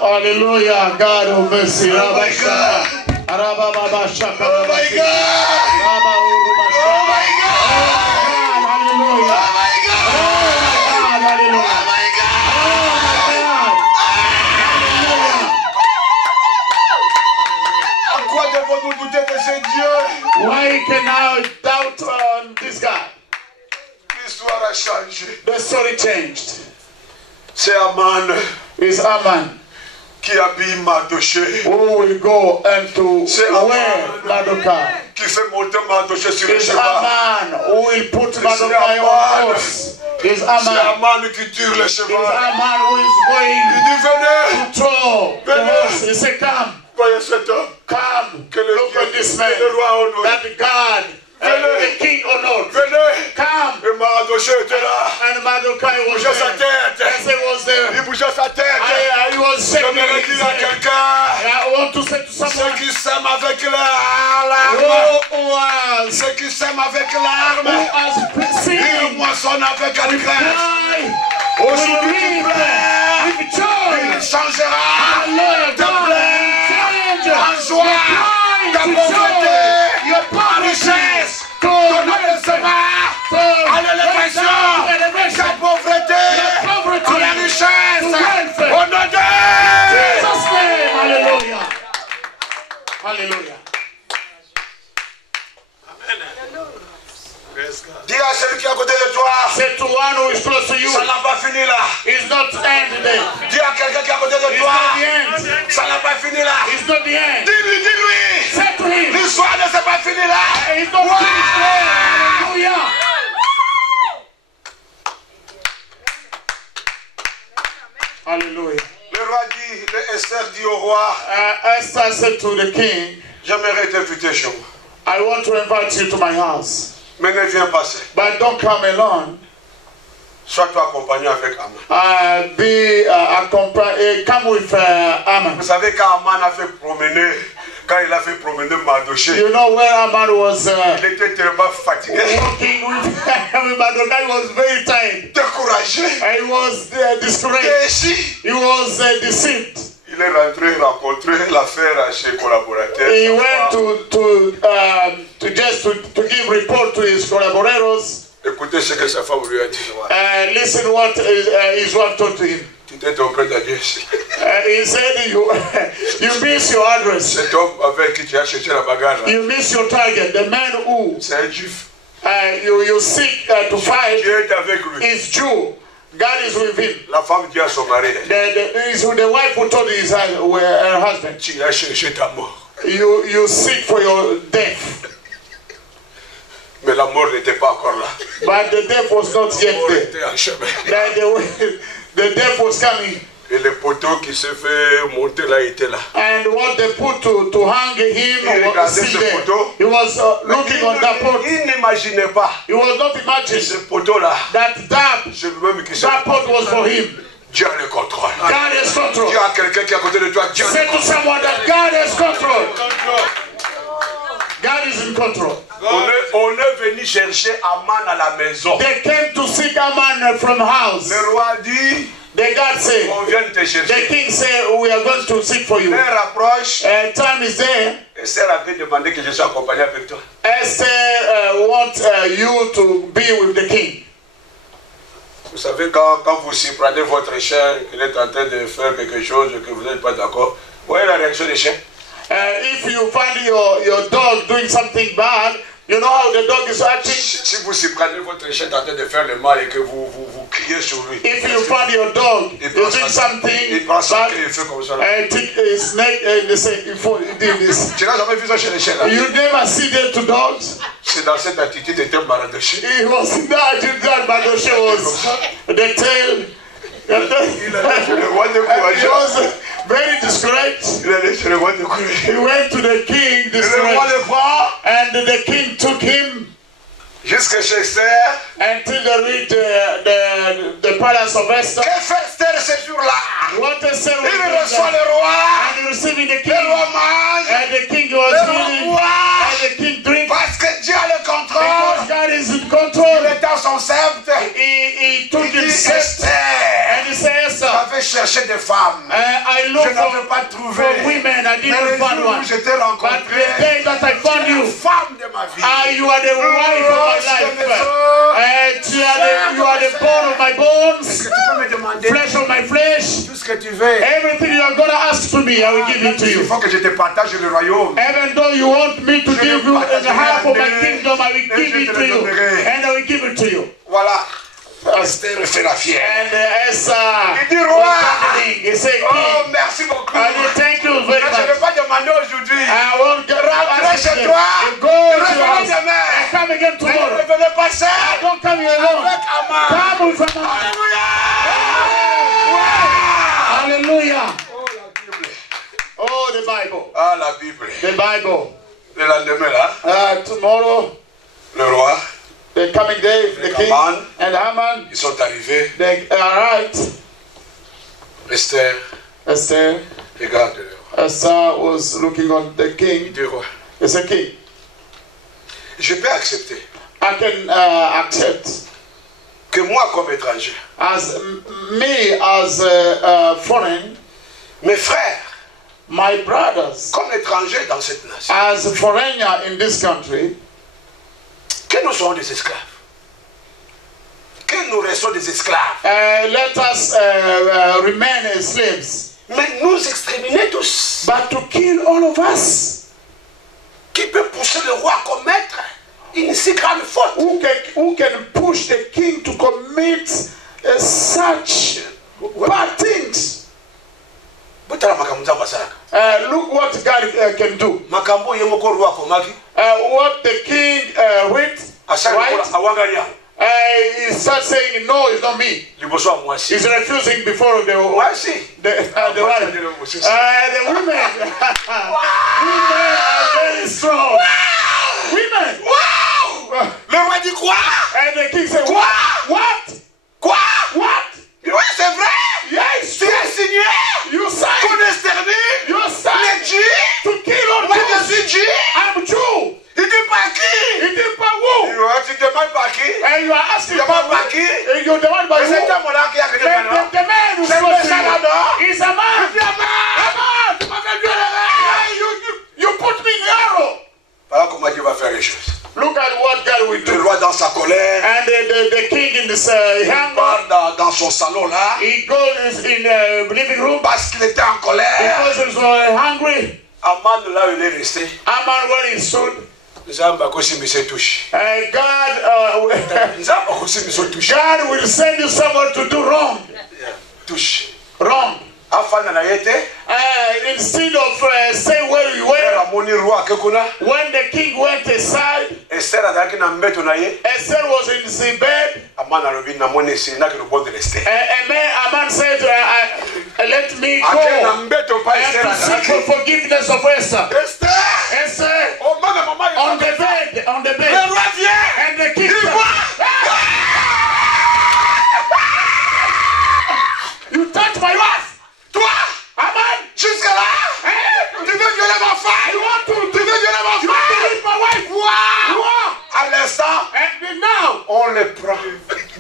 Hallelujah. God of mercy. Oh my God. Rabba Baba Shaka. Oh my God. Rabba Uruba Oh Shaka. my God. Hallelujah. Oh my God. God, hallelujah. Oh my God. God. En quoi devons-nous douter de ce Dieu? Why can I doubt on this God? L'histoire a changé. The story changed. C'est Aman It's Aman qui habille Mardoché, who will go and to C'est wear Aman. Mardochai. qui fait monter Mardoché sur le It's cheval. Aman who will put C'est Mardochai Aman. on horse. It's C'est Aman. Aman qui tire le It's cheval. Aman who is Il going dit venez, to throw the horse. He said, come, voyez cet homme come, que le, look at this que man le roi honore. that God, the king honored. Venez, Come. et Mardoché était là. And Mardochai Il was bougeait sa there. tête. As he was there, Il bougeait sa tête. he was shaking J'aimerais his dire à head. quelqu'un, I want to say to ceux someone, qui s'aiment avec l'arme, who ceux qui s'aiment avec l'arme, has ils seen moissonnent avec allégresse. cry, Aujourd'hui tu pleures, with joy, il changera Hallelujah, ta God plaie will change en joie, ta your cry to pauvreté joy, your en richesse. Dis à celui qui est à côté de toi, Say to one who is close to you, ça n'a pas fini là. it's not the end there. Dis à quelqu'un qui est à côté de It's toi, not the end. ça n'a pas fini là. It's not the end. Dis-lui. Say to him, L'histoire ne s'est pas finie là. it's not finished there. Hallelujah. Hallelujah. Le roi dit, le Esther dit au roi, Esther said to the king, j'aimerais t'inviter chez moi. I want to invite you to my house, Mais ne viens pas seul. but don't come alone. Sois-toi accompagné avec Aman. Come with Aman. Vous savez quand Aman a fait promener, quand il a fait promener Mardoché, You know where Aman was il était tellement fatigué, walking with Mordecai was very tired. découragé, He was discouraged. déçu. He was deceived. Il est rentré rencontrer l'affaire à ses collaborateurs. He went to give report to his collaborators. Écoutez ce que sa femme lui a dit. Listen what his wife told to him. Tu t'es trompé d'adresse. He said you miss your address. Cet homme avec qui tu as cherché la bagarre, You miss your target. The man who c'est un juif. you seek to fight Dieu est avec lui. is Jew. God is with him. La femme dit à son mari, The wife who told her husband, tu as cherché ta mort. you seek for your death. Mais la mort n'était pas encore là. But the death was not La yet mort there. était en chemin. The death was coming. Et le poteau qui s'est fait monter là était là. And what they put to hang him Il was regardait still ce there. poteau. He was looking on that pot. Il n'imaginait pas He was not que imagining ce poteau-là, that c'est lui-même qui s'est... that pot was for him. Dieu a le contrôle. God has control. Dis à quelqu'un qui est à côté de toi, Dieu a Say le to someone that God has control. God is in control. On est venu chercher Aman à la maison. They came to seek Aman from house. Le roi dit, The God said, on vient te the chercher. king said, we are going to seek for you. L'heure approche. Time is there. Esther avait demandé que je sois accompagné avec toi. Esther wants you to be with the king. Vous savez, quand vous surprenez votre chien, qu'il est en train de faire quelque chose que vous n'êtes pas d'accord, vous voyez la réaction des chiens? If you find your dog doing something bad, you know how the dog is acting? Si vous surprenez votre chien en train de faire le mal et que vous criez sur lui, If you find your dog il is prend doing son something cri bad, et il fait comme ça. and take his neck and they say, before you do this. Tu n'as jamais vu ça chez les chiens là? You never see that to dogs? C'est dans cette attitude de Mardoché. It was in that Badoshe was the tail. Il allait chez le roi de He courage. was very discouraged. Il allait chez le roi de courage. He went to the king Et le roi discouraged. le prend And the king took him jusqu'à chez Esther. until they reached the palace of Esther. Que fait Esther ce jour-là? What a cell was Il doing reçoit that. le roi. And receiving the Le king. roi mange. And the king was Le roi eating. boit. And the king drinks. Parce que Dieu a le Because contrôle. God is in Il control. est dans son sceptre. He took Il dit himself. Esther. And he said, Esther, J'avais cherché des femmes. I Je looked n'avais for pas trouvé. women. I Mais didn't le find jour one. où je t'ai But rencontré, the day that I found tu es la you, femme de ma vie. you are the wife of my life. You are the bone of my Est-ce bones, que tu peux me demander flesh of my flesh. tout ce que tu veux? Everything you are going to ask to me, I will give it to Il you. faut que je te partage le royaume. Even though you want me to give you the half of my kingdom, I will give it to you. And I will give it to you. Voilà. Esther fait la fière. And Esther, Il dit roi. he said, Oh, King, merci beaucoup. I will thank you very Mais je ne vais much. pas demander aujourd'hui. I won't get Rentrez ask chez you toi. to go to your Revenez house. demain. And come again Mais ne tomorrow. revenez pas seul. Don't come here alone. Avec Aman. Come with Aman. Alléluia. Hallelujah. Oh, la Bible. Oh, the Bible. Ah, la Bible. The Bible. Le lendemain, là, Tomorrow, le roi, the coming day, the king Haman. and Haman, ils sont arrivés. they arrived. Esther, Esther, regarde le roi. Esther was looking on the Il king. dit roi, He said, King, je peux accepter I can accept que moi, comme étranger, as me as foreign, mes frères, my brothers, comme étrangers dans cette nation, as a foreigner in this country, que nous soyons des esclaves. Que nous restons des esclaves. let us remain as slaves. Mais nous exterminer tous. But to kill all of us, Qui peut pousser le roi à commettre une si grande faute. who can push the king to commit such bad things. Butala makambo nzambe asalaka. Look what God can do. Makambo ye moko roi akomaki. What the king read, right? He starts saying, no, it's not me. He's refusing before the wife. The women. Women are very strong. Women. Wow! Le roi dit quoi? And the king said, what? What? Oui, c'est vrai. Yes. Tu as signé. You signed. Qu'on extermine. You signed. Les Juifs. To kill all Moi, Jews. je suis Juif. I'm Jew. Il dit pas qui? Il dit pas who. Tu demandes pas qui? And you are asking Tu demandes pas qui? You demand by who? C'est un monarque qui a créé le monde. The man who's C'est supposed le Salvador. He's a man. Il dit a man. You put me in arrow. Voilà comment Dieu va faire les choses. Look at what God will Le do. roi dans sa colère. And the king in this Il anger, part dans son salon là. he goes in the living room Parce qu'il était en colère. because he was hungry. Aman là où il est resté. Aman where he stood. Nzamba kosi mise touche. God Nzamba kosi mise touche. God will send you someone to do wrong. Touche. Wrong. Afana na yete. Instead of say where you were, Ramoni roi kekuna. when the king went aside, Esther azalaki na mbeto na ye. Esther was in the bed. Aman alobi na moni esili ke lobondela Esther. And then Aman said, let me Ake na go mbeto pa and Esther to seek for azalaki. forgiveness of Esther. Esther. Esther, Oh mama mama. on the bed, Le roi vient. and the king Il said, voit. you touch my wife. Toi. Aman, Jusqu'à là. Tu veux violer ma femme. you want Tu veux violer ma to femme. leave my wife? Wow. Wow. À l'instant. And now, On le prend.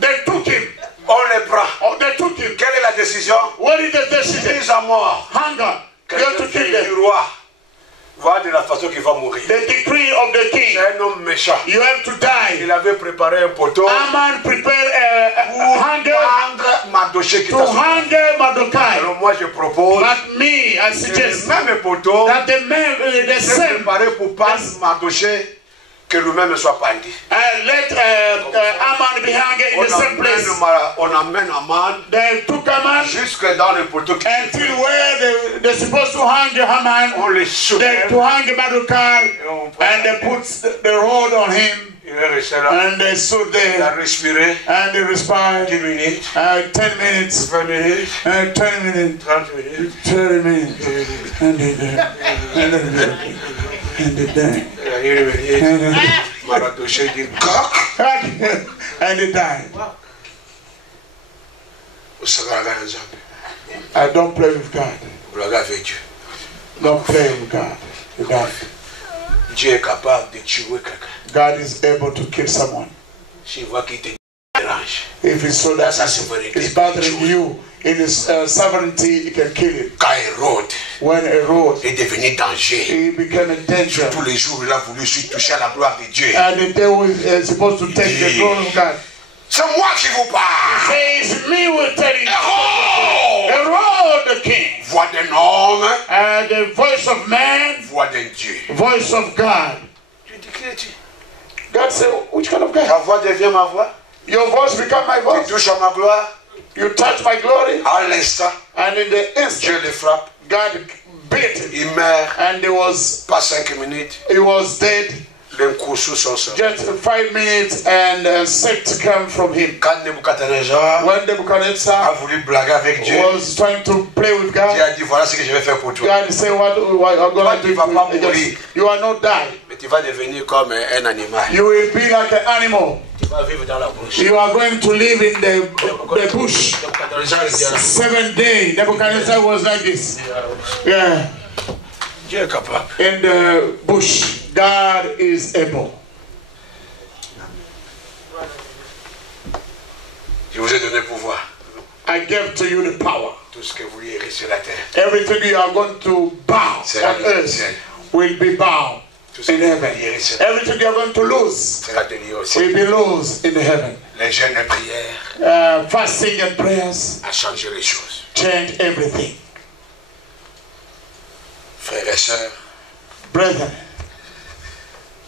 they took him. On le prend. Oh, they took him. Quelle est la décision? What is the decision? Mise à mort. Hunger. You have to Quelqu'un kill du them. roi. Voir de la façon qu'il va mourir. The decree of the king. C'est un homme méchant. You have to die. Il avait préparé un poteau Aman prepared pour hunger prendre Mardochée qui to t'a sauvé. hunger Mordecai. Alors moi je propose But me, I que suggest le même poteau that the man, the s'est same, préparé pour prendre Mardochée, que lui-même soit pendu. let Aman be hungry in the same place. On amène Aman They took Aman jusque dans le poteau qui until where they're supposed to hang Haman, on le souffle. they to hang Mordecai, and they put the rod on him, Il est resté là. and they stood Il a there, respiré and they respired 10 minutes, 10 minutes, 20 minutes, 20 minutes, 30 minutes. 30 minutes, and they died, and they died, Il est revenu. Mardochée dit coq. and they died. Vous savez la raison. I don't play with God. Vous l'avez avec Dieu. Don't play with God. With God. Dieu est capable de tuer quelqu'un. God is able to kill someone. S'il voit qu'il te dérange. If he saw that Sa souveraineté. he's bothering you in his sovereignty, he can kill him. Quand Hérode When Herod, est devenu danger, he became a danger. tous les jours il a voulu se toucher à la gloire de Dieu. And the devil is supposed to take the throne of God. C'est moi qui vous parle. Says me will tell you. Hérode, Herod the king. voix d'un homme, The voice of man, voix d'un Dieu. voice of God. Tu dis qui es-tu? God said, which kind of God? Ta voix devient ma voix. Your voice become my Tu voice. touches à ma gloire. You touch my glory. À l'instant, And in the Dieu instant, le frappe. God beat him. Il meurt. And Pas 5 minutes. he was dead. D'un coup sous son sang. Just 5 minutes and sight came from him. Quand Nebuchadnezzar When a Nebuchadnezzar voulu blaguer avec Dieu, was trying to play with Dieu God, a dit voilà ce que je vais faire pour toi. God said, what are going to do? Tu vas pas mourir. You are not die. Mais tu vas devenir comme un animal. You will be like an animal. Tu vas vivre dans la bouche. You are going to live in the bush. Nebuchadnezzar était là. 7 days. Nebuchadnezzar was like this. Yeah. Dieu est capable. In the bush, God is able. Je vous ai donné le pouvoir. I gave to you the power. Tout ce que vous lirez sur la terre. Everything you are going to bow Sera on lié au earth ciel. will be bound Tout ce in que vous heaven. lirez sur la terre Everything you are going to lose sera délié au ciel. will be lost in heaven. Les jeûnes et prières Fasting and prayers a changé les choses. change everything. Frères et sœurs, Brethren,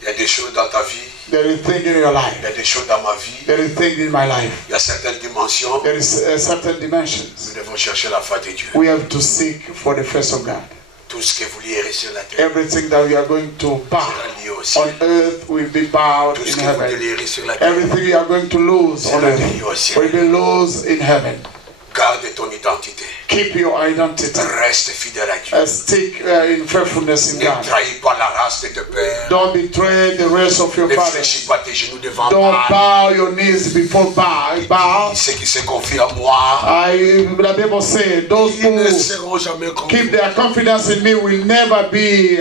Il y a des choses dans ta vie. There is things in your life. Il y a des choses dans ma vie. There is things in my life. Il y a certaines dimensions. There is certain dimensions. Nous devons chercher la face de Dieu. We have to seek for the face of God. Tout ce que vous lierez sur la terre Everything that we are going to bow sera lié au ciel. on earth will be bowed Tout in ce que vous heaven. lierez sur la terre Everything we are going to lose on earth will be lost in heaven. garde ton identité. Keep your identity. Reste fidèle à Dieu. Stick in faithfulness in Ne God. trahis pas la race de tes pères. Don't betray the rest of your Ne fathers. fléchis pas tes genoux devant Don't Baal. bow your knees before Baal. Ceux qui se confient en moi, The Bible says those ils ne who seront jamais keep confiés. their confidence in me will never be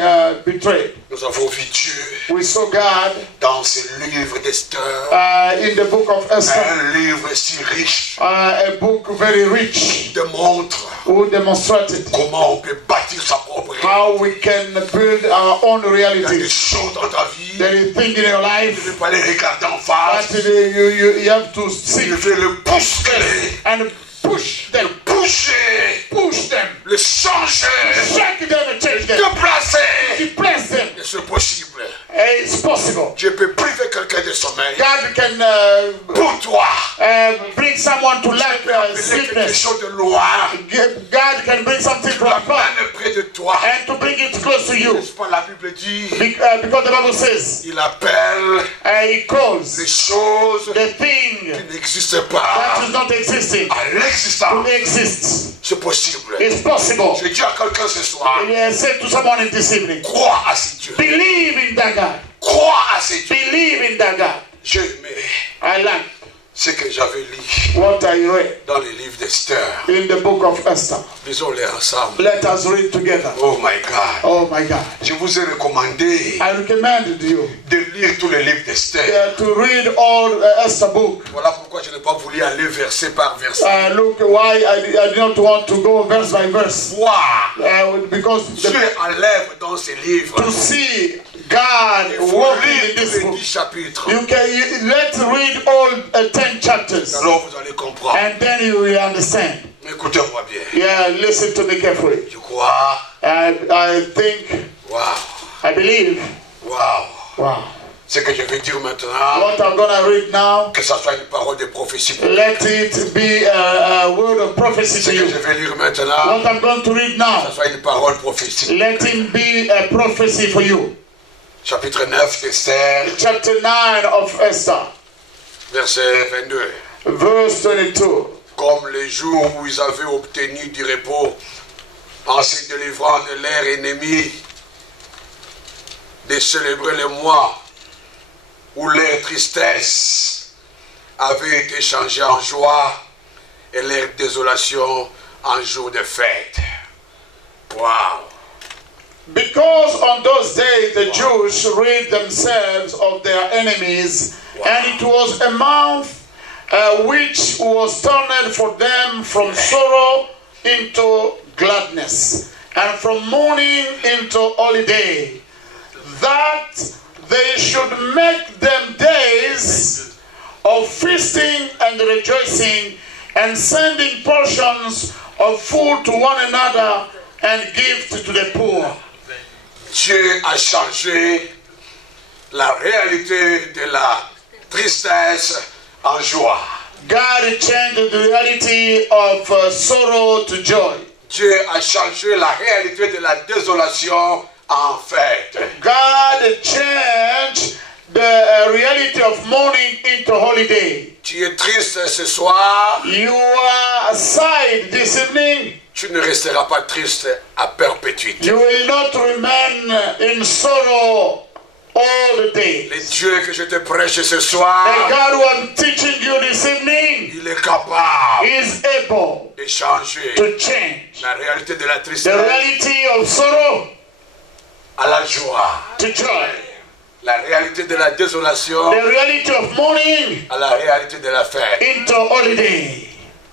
betrayed. Nous avons vu Dieu We saw God dans ce livre d'Esther. in the book of Esther, Un livre si riche a book very rich, démontre who demonstrated comment on peut bâtir sa propre réalité. how we can build our own Il y a des reality. choses dans ta vie, There is things in your tu ne life peux pas les regarder en that face. you have to seek Il faut le bousculer, and push them, push them, le changer, shake them and change them, déplacer. replace them. Et c'est possible. It's possible. Dieu peut priver quelqu'un de sommeil. God can Pour toi, bring someone to lack quelque sleepness. chose de loin, God can bring something from la afar peine près de toi. and to bring it close to you. N'est-ce pas, la Bible dit, Because the Bible says il appelle he les calls choses the thing qui n'existent that pas is not existing à l'existence. to exist. C'est possible. It's possible. Je dis à quelqu'un ce soir, He said to someone in this evening, crois à ce Dieu. believe in that God. Crois à ce Dieu. Believe in that God. J'ai aimé I like ce que j'avais lu what I read dans le livre d'Esther. in the book of Esther. Lisons-les ensemble. Let us read together. Oh my God. Oh my God. Je vous ai recommandé I recommended you de lire tous les livres d'Esther. to read all Esther book. Voilà pourquoi je n'ai pas voulu aller verset par verset. Look why I did not want to go verse by verse. Voir Because Dieu en l'œuvre dans ces livres. to see God Il faut working lire in tous this les book. 10 chapitres. Let's read all 10 chapters, Alors vous allez comprendre. and then you will understand. Écoutez-moi bien. Yeah, listen to me carefully. Je crois. I think, Wow. I believe. Wow. Wow. Ce que je vais dire maintenant, What I'm gonna read now, que ça soit une parole de prophétie pour let it be a word of prophecy ce to que you. je vais lire maintenant, What I'm going to read que ça now, soit une parole prophétique. let it be a prophecy for you. Chapitre 9 d'Esther, Chapter 9 of Esther, verset 22. verse 22. Comme les jours où ils avaient obtenu du repos en se délivrant de leur ennemi, de célébrer le mois où leur tristesse avait été changée en joie et leur désolation en jour de fête. Wow! Because on those days the Jews rid themselves of their enemies, and it was a month which was turned for them from sorrow into gladness, and from mourning into holiday, that they should make them days of feasting and rejoicing, and sending portions of food to one another and gifts to the poor. Dieu a changé la réalité de la tristesse en joie. God changed the reality of sorrow to joy. Dieu a changé la réalité de la désolation en fête. God changed the reality of mourning into holiday. Tu es triste ce soir, You are sad this evening. tu ne resteras pas triste à perpétuité. You will not remain in sorrow all the day. Le Dieu que je te prêche ce The soir, God who I'm teaching you this evening il est capable is able de changer to change la réalité de la the tristesse reality of sorrow à la joie, to joy, la réalité de la désolation the reality of mourning à la réalité de la fête. into holiday.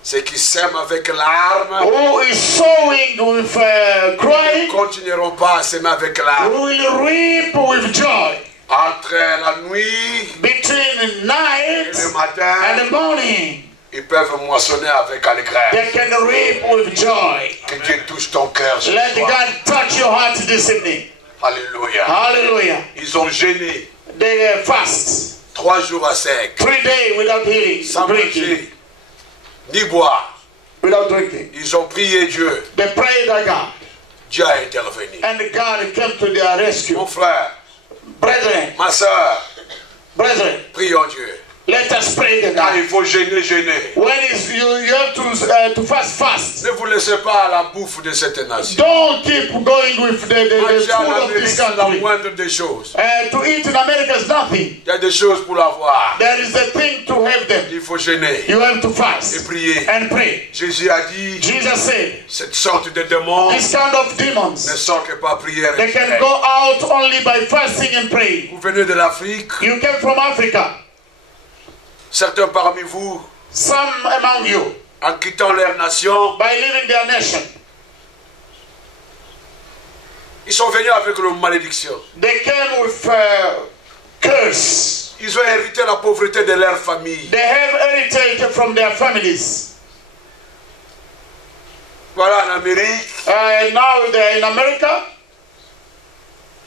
Ceux qui sèment avec larmes Who is sowing with ne crying continueront pas à s'aimer avec larmes. will reap with joy. Entre la nuit Between et night le matin, and the morning, ils peuvent moissonner avec allégresse. they can reap with joy. Que Dieu touche ton cœur ce Let soir. God touch your heart this evening. Alléluia. Hallelujah. Ils ont gêné they fast. 3 jours à sec. 3 days without eating, Sans drinking, manger, ni boire. without drinking. Ils ont prié Dieu. They prayed to God, Dieu a intervenu. and God came to their rescue. Mon frère, Brethren, ma soeur, brethren, prions Dieu. let us pray to Car God. il faut gêner. When is you have to fast. Ne vous laissez pas à la bouffe de cette nation. Don't keep going with the Manger en food of Amérique, this c'est la country. moindre des choses. To eat in America is nothing. Il y a des choses pour l'avoir. There is a thing to have them. Il faut gêner You have to et fast prier. and pray. Jésus a dit, Jesus said, cette sorte de démons this kind of ne demons, sort que par prière et they can prière. go out only by fasting and praying. Vous venez de l'Afrique, You came from Africa. certains parmi vous, Some among you, en quittant leur nation, by leaving their nation, ils sont venus avec leur malédiction. they came with curse. Ils ont hérité la pauvreté de leur famille. They have heritage from their families. Voilà, en Amérique, Now they're in America.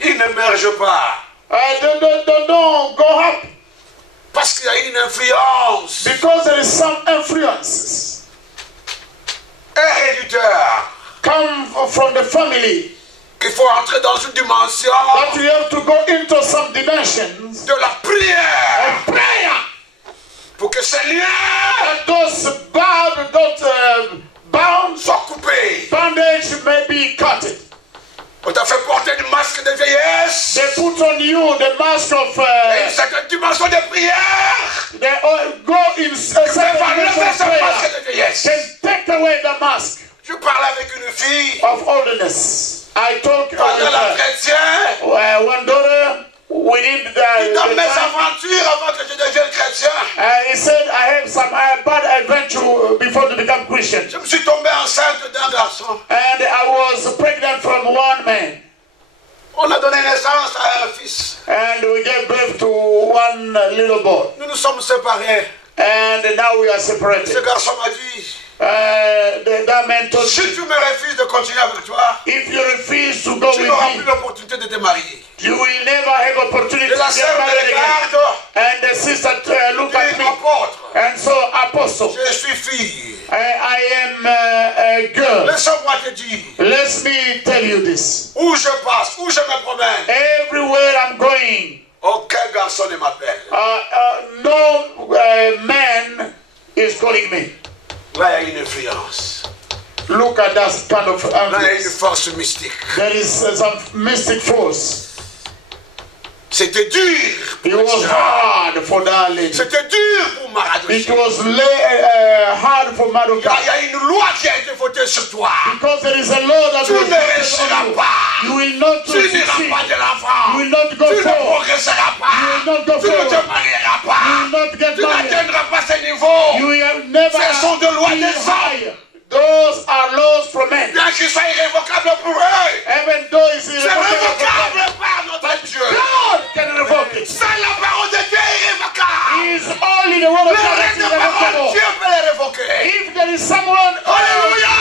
ils n'émergent pas. They don't go up Parce qu'il y a une influence because there is some influences héréditaire come from the family qu'il faut entrer dans une dimension that you have to go into some dimensions de la prière of prayer. pour que ces liens And those bounds, soient coupés. bandage may be cut. On t'a fait porter du masque de vieillesse They put on you the mask of. et une certaine dimension de prière. They go in a Ça certain va dimension lever of ce prayer. masque de vieillesse. Can take away the mask Je parle avec une fille, of oldness. I talk pendant la chrétien, one daughter within dans the mes time. aventures avant que je devienne chrétien, He said, I have some bad adventure before to become Christian. je me suis tombé enceinte d'un garçon. And I was pregnant from one man. On a donné naissance à un fils. And we gave birth to one little boy. Nous nous sommes séparés. And now we are Ce separated. garçon m'a dit, That man told si me, tu me refuses de continuer avec toi, if you refuse to go tu with n'auras me, plus l'opportunité de te marier. you will never have opportunity Et to la get sœur me married again. regarde, And the sister looked at dit me. apôtre, And so, apostle, je suis fille. I am a girl. Laisse-moi te dire, Let me tell you this. où je passe, où je me promène, Everywhere I'm going, aucun garçon ne m'appelle. no man is calling me. Là, il y a une influence. Look at that kind of Là, il y a une influence. force mystique. There is some mystic force. C'était dur. It was hard for that lady. C'était dur pour It Maradoché. was hard for Il Madoka. y a une loi qui a été votée sur toi. Because there is a law that Tu was ne voted réussiras on you. pas. You will not Tu succeed. n'iras pas de You l'avant. will not go Tu ne forward. progresseras pas. You will not go Tu ne forward. te marieras You pas. will not get Tu married. n'atteindras pas ce niveau. You will never Ce sont des lois be des hommes. higher. Those are laws from men. Bien qu'il soit irrévocable pour eux. Even though it's C'est irrevocable, révocable par notre Dieu. God can revoke it. C'est la parole de Dieu irrévocable. It is only the word of Le God that règne is de parole, irrevocable. Dieu peut les révoquer. If there is someone, Alléluia.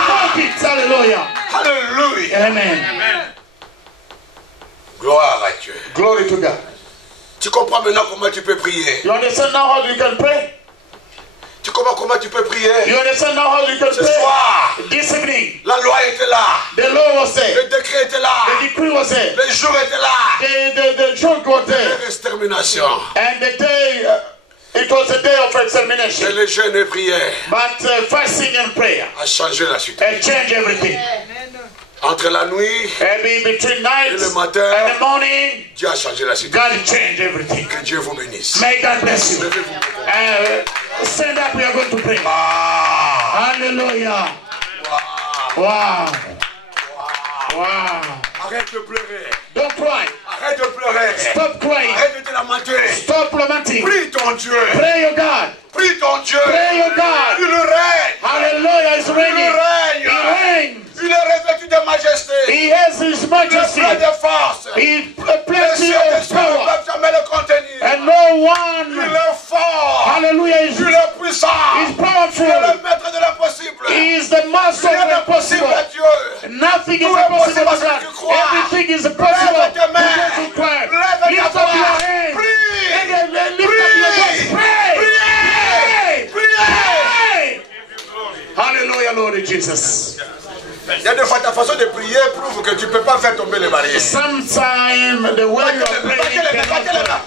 revoke it. Hallelujah. Alléluia. Amen. Gloire à Dieu. Glory to God. Tu comprends maintenant comment tu peux prier. You understand now how you can pray? Tu comprends comment tu peux prier. You understand now how you can Ce pray? soir, This evening, la loi était là. the law was there. Le décret était là. The decree was there. Le jour était là. The joke was there. Extermination. And the day, it was a day of Et extermination. le jeûne et prière But fasting and prayer a changé la situation. and change everything. Entre la nuit, And between night Et le matin. and the morning, Dieu a changé la situation. God changed everything. Que Dieu vous bénisse. May God bless you. Levez-vous. Stand up, we are going to pray. Ah, Hallelujah. wow, Wow. Wow. arrête de pleurer. Don't cry. Arrête de pleurer. Stop crying. Arrête de te lamenter. Stop lamenting. Prie ton Dieu. Pray your God. Prie ton Dieu. Pray your God. Il règne. Hallelujah is Il reigning. règne. He reigns. Il est revêtu de majesté. He has his Il est majesty. plein de force. He Les plenty cieux et les of cieux ne power. peuvent jamais le contenir. And no Il one, est fort. hallelujah, is Il est puissant. He's Il est powerful. le maître de l'impossible. He is the master Rien of the n'est possible à impossible. Dieu. Nothing is Tout est impossible possible à to celui God. qui croit. Everything is possible Lève tes to mains. those who cry. Lève ta Lift up voix. Jesus. Il y a des fois ta façon de prier prouve que tu ne peux pas faire tomber les barrières. Sometimes the way you are praying cannot.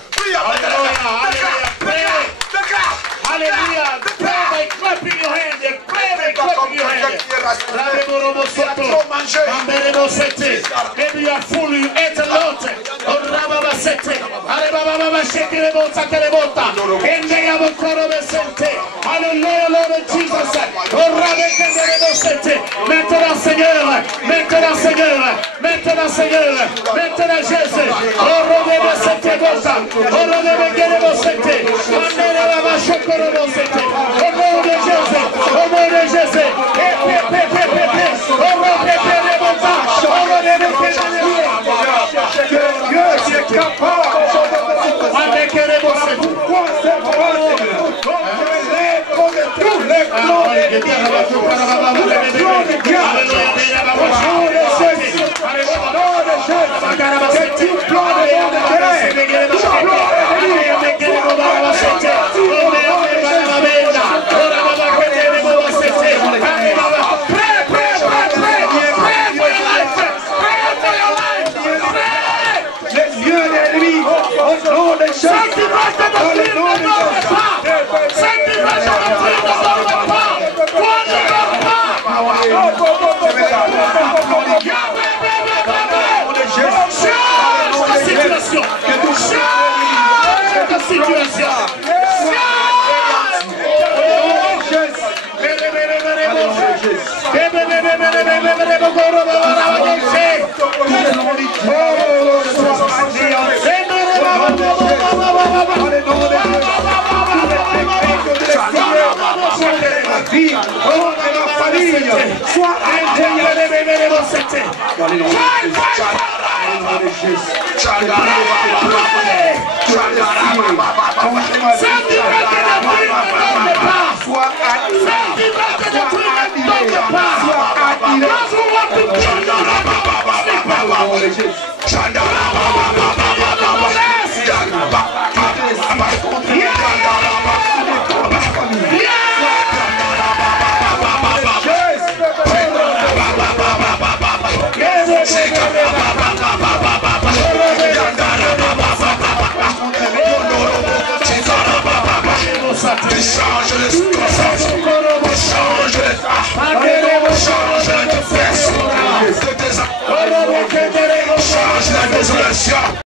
Hallelujah. Pray by clapping your hands. Pray by clapping your hands. Maybe you are full, you ate a lot. Hallelujah, Lord Jesus. Maintenant, Seigneur, maintenant, Seigneur, maintenant, Seigneur, maintenant, Jésus. Au nom de Jésus, au nom de Jésus. Dieu est capable. Change la désolation.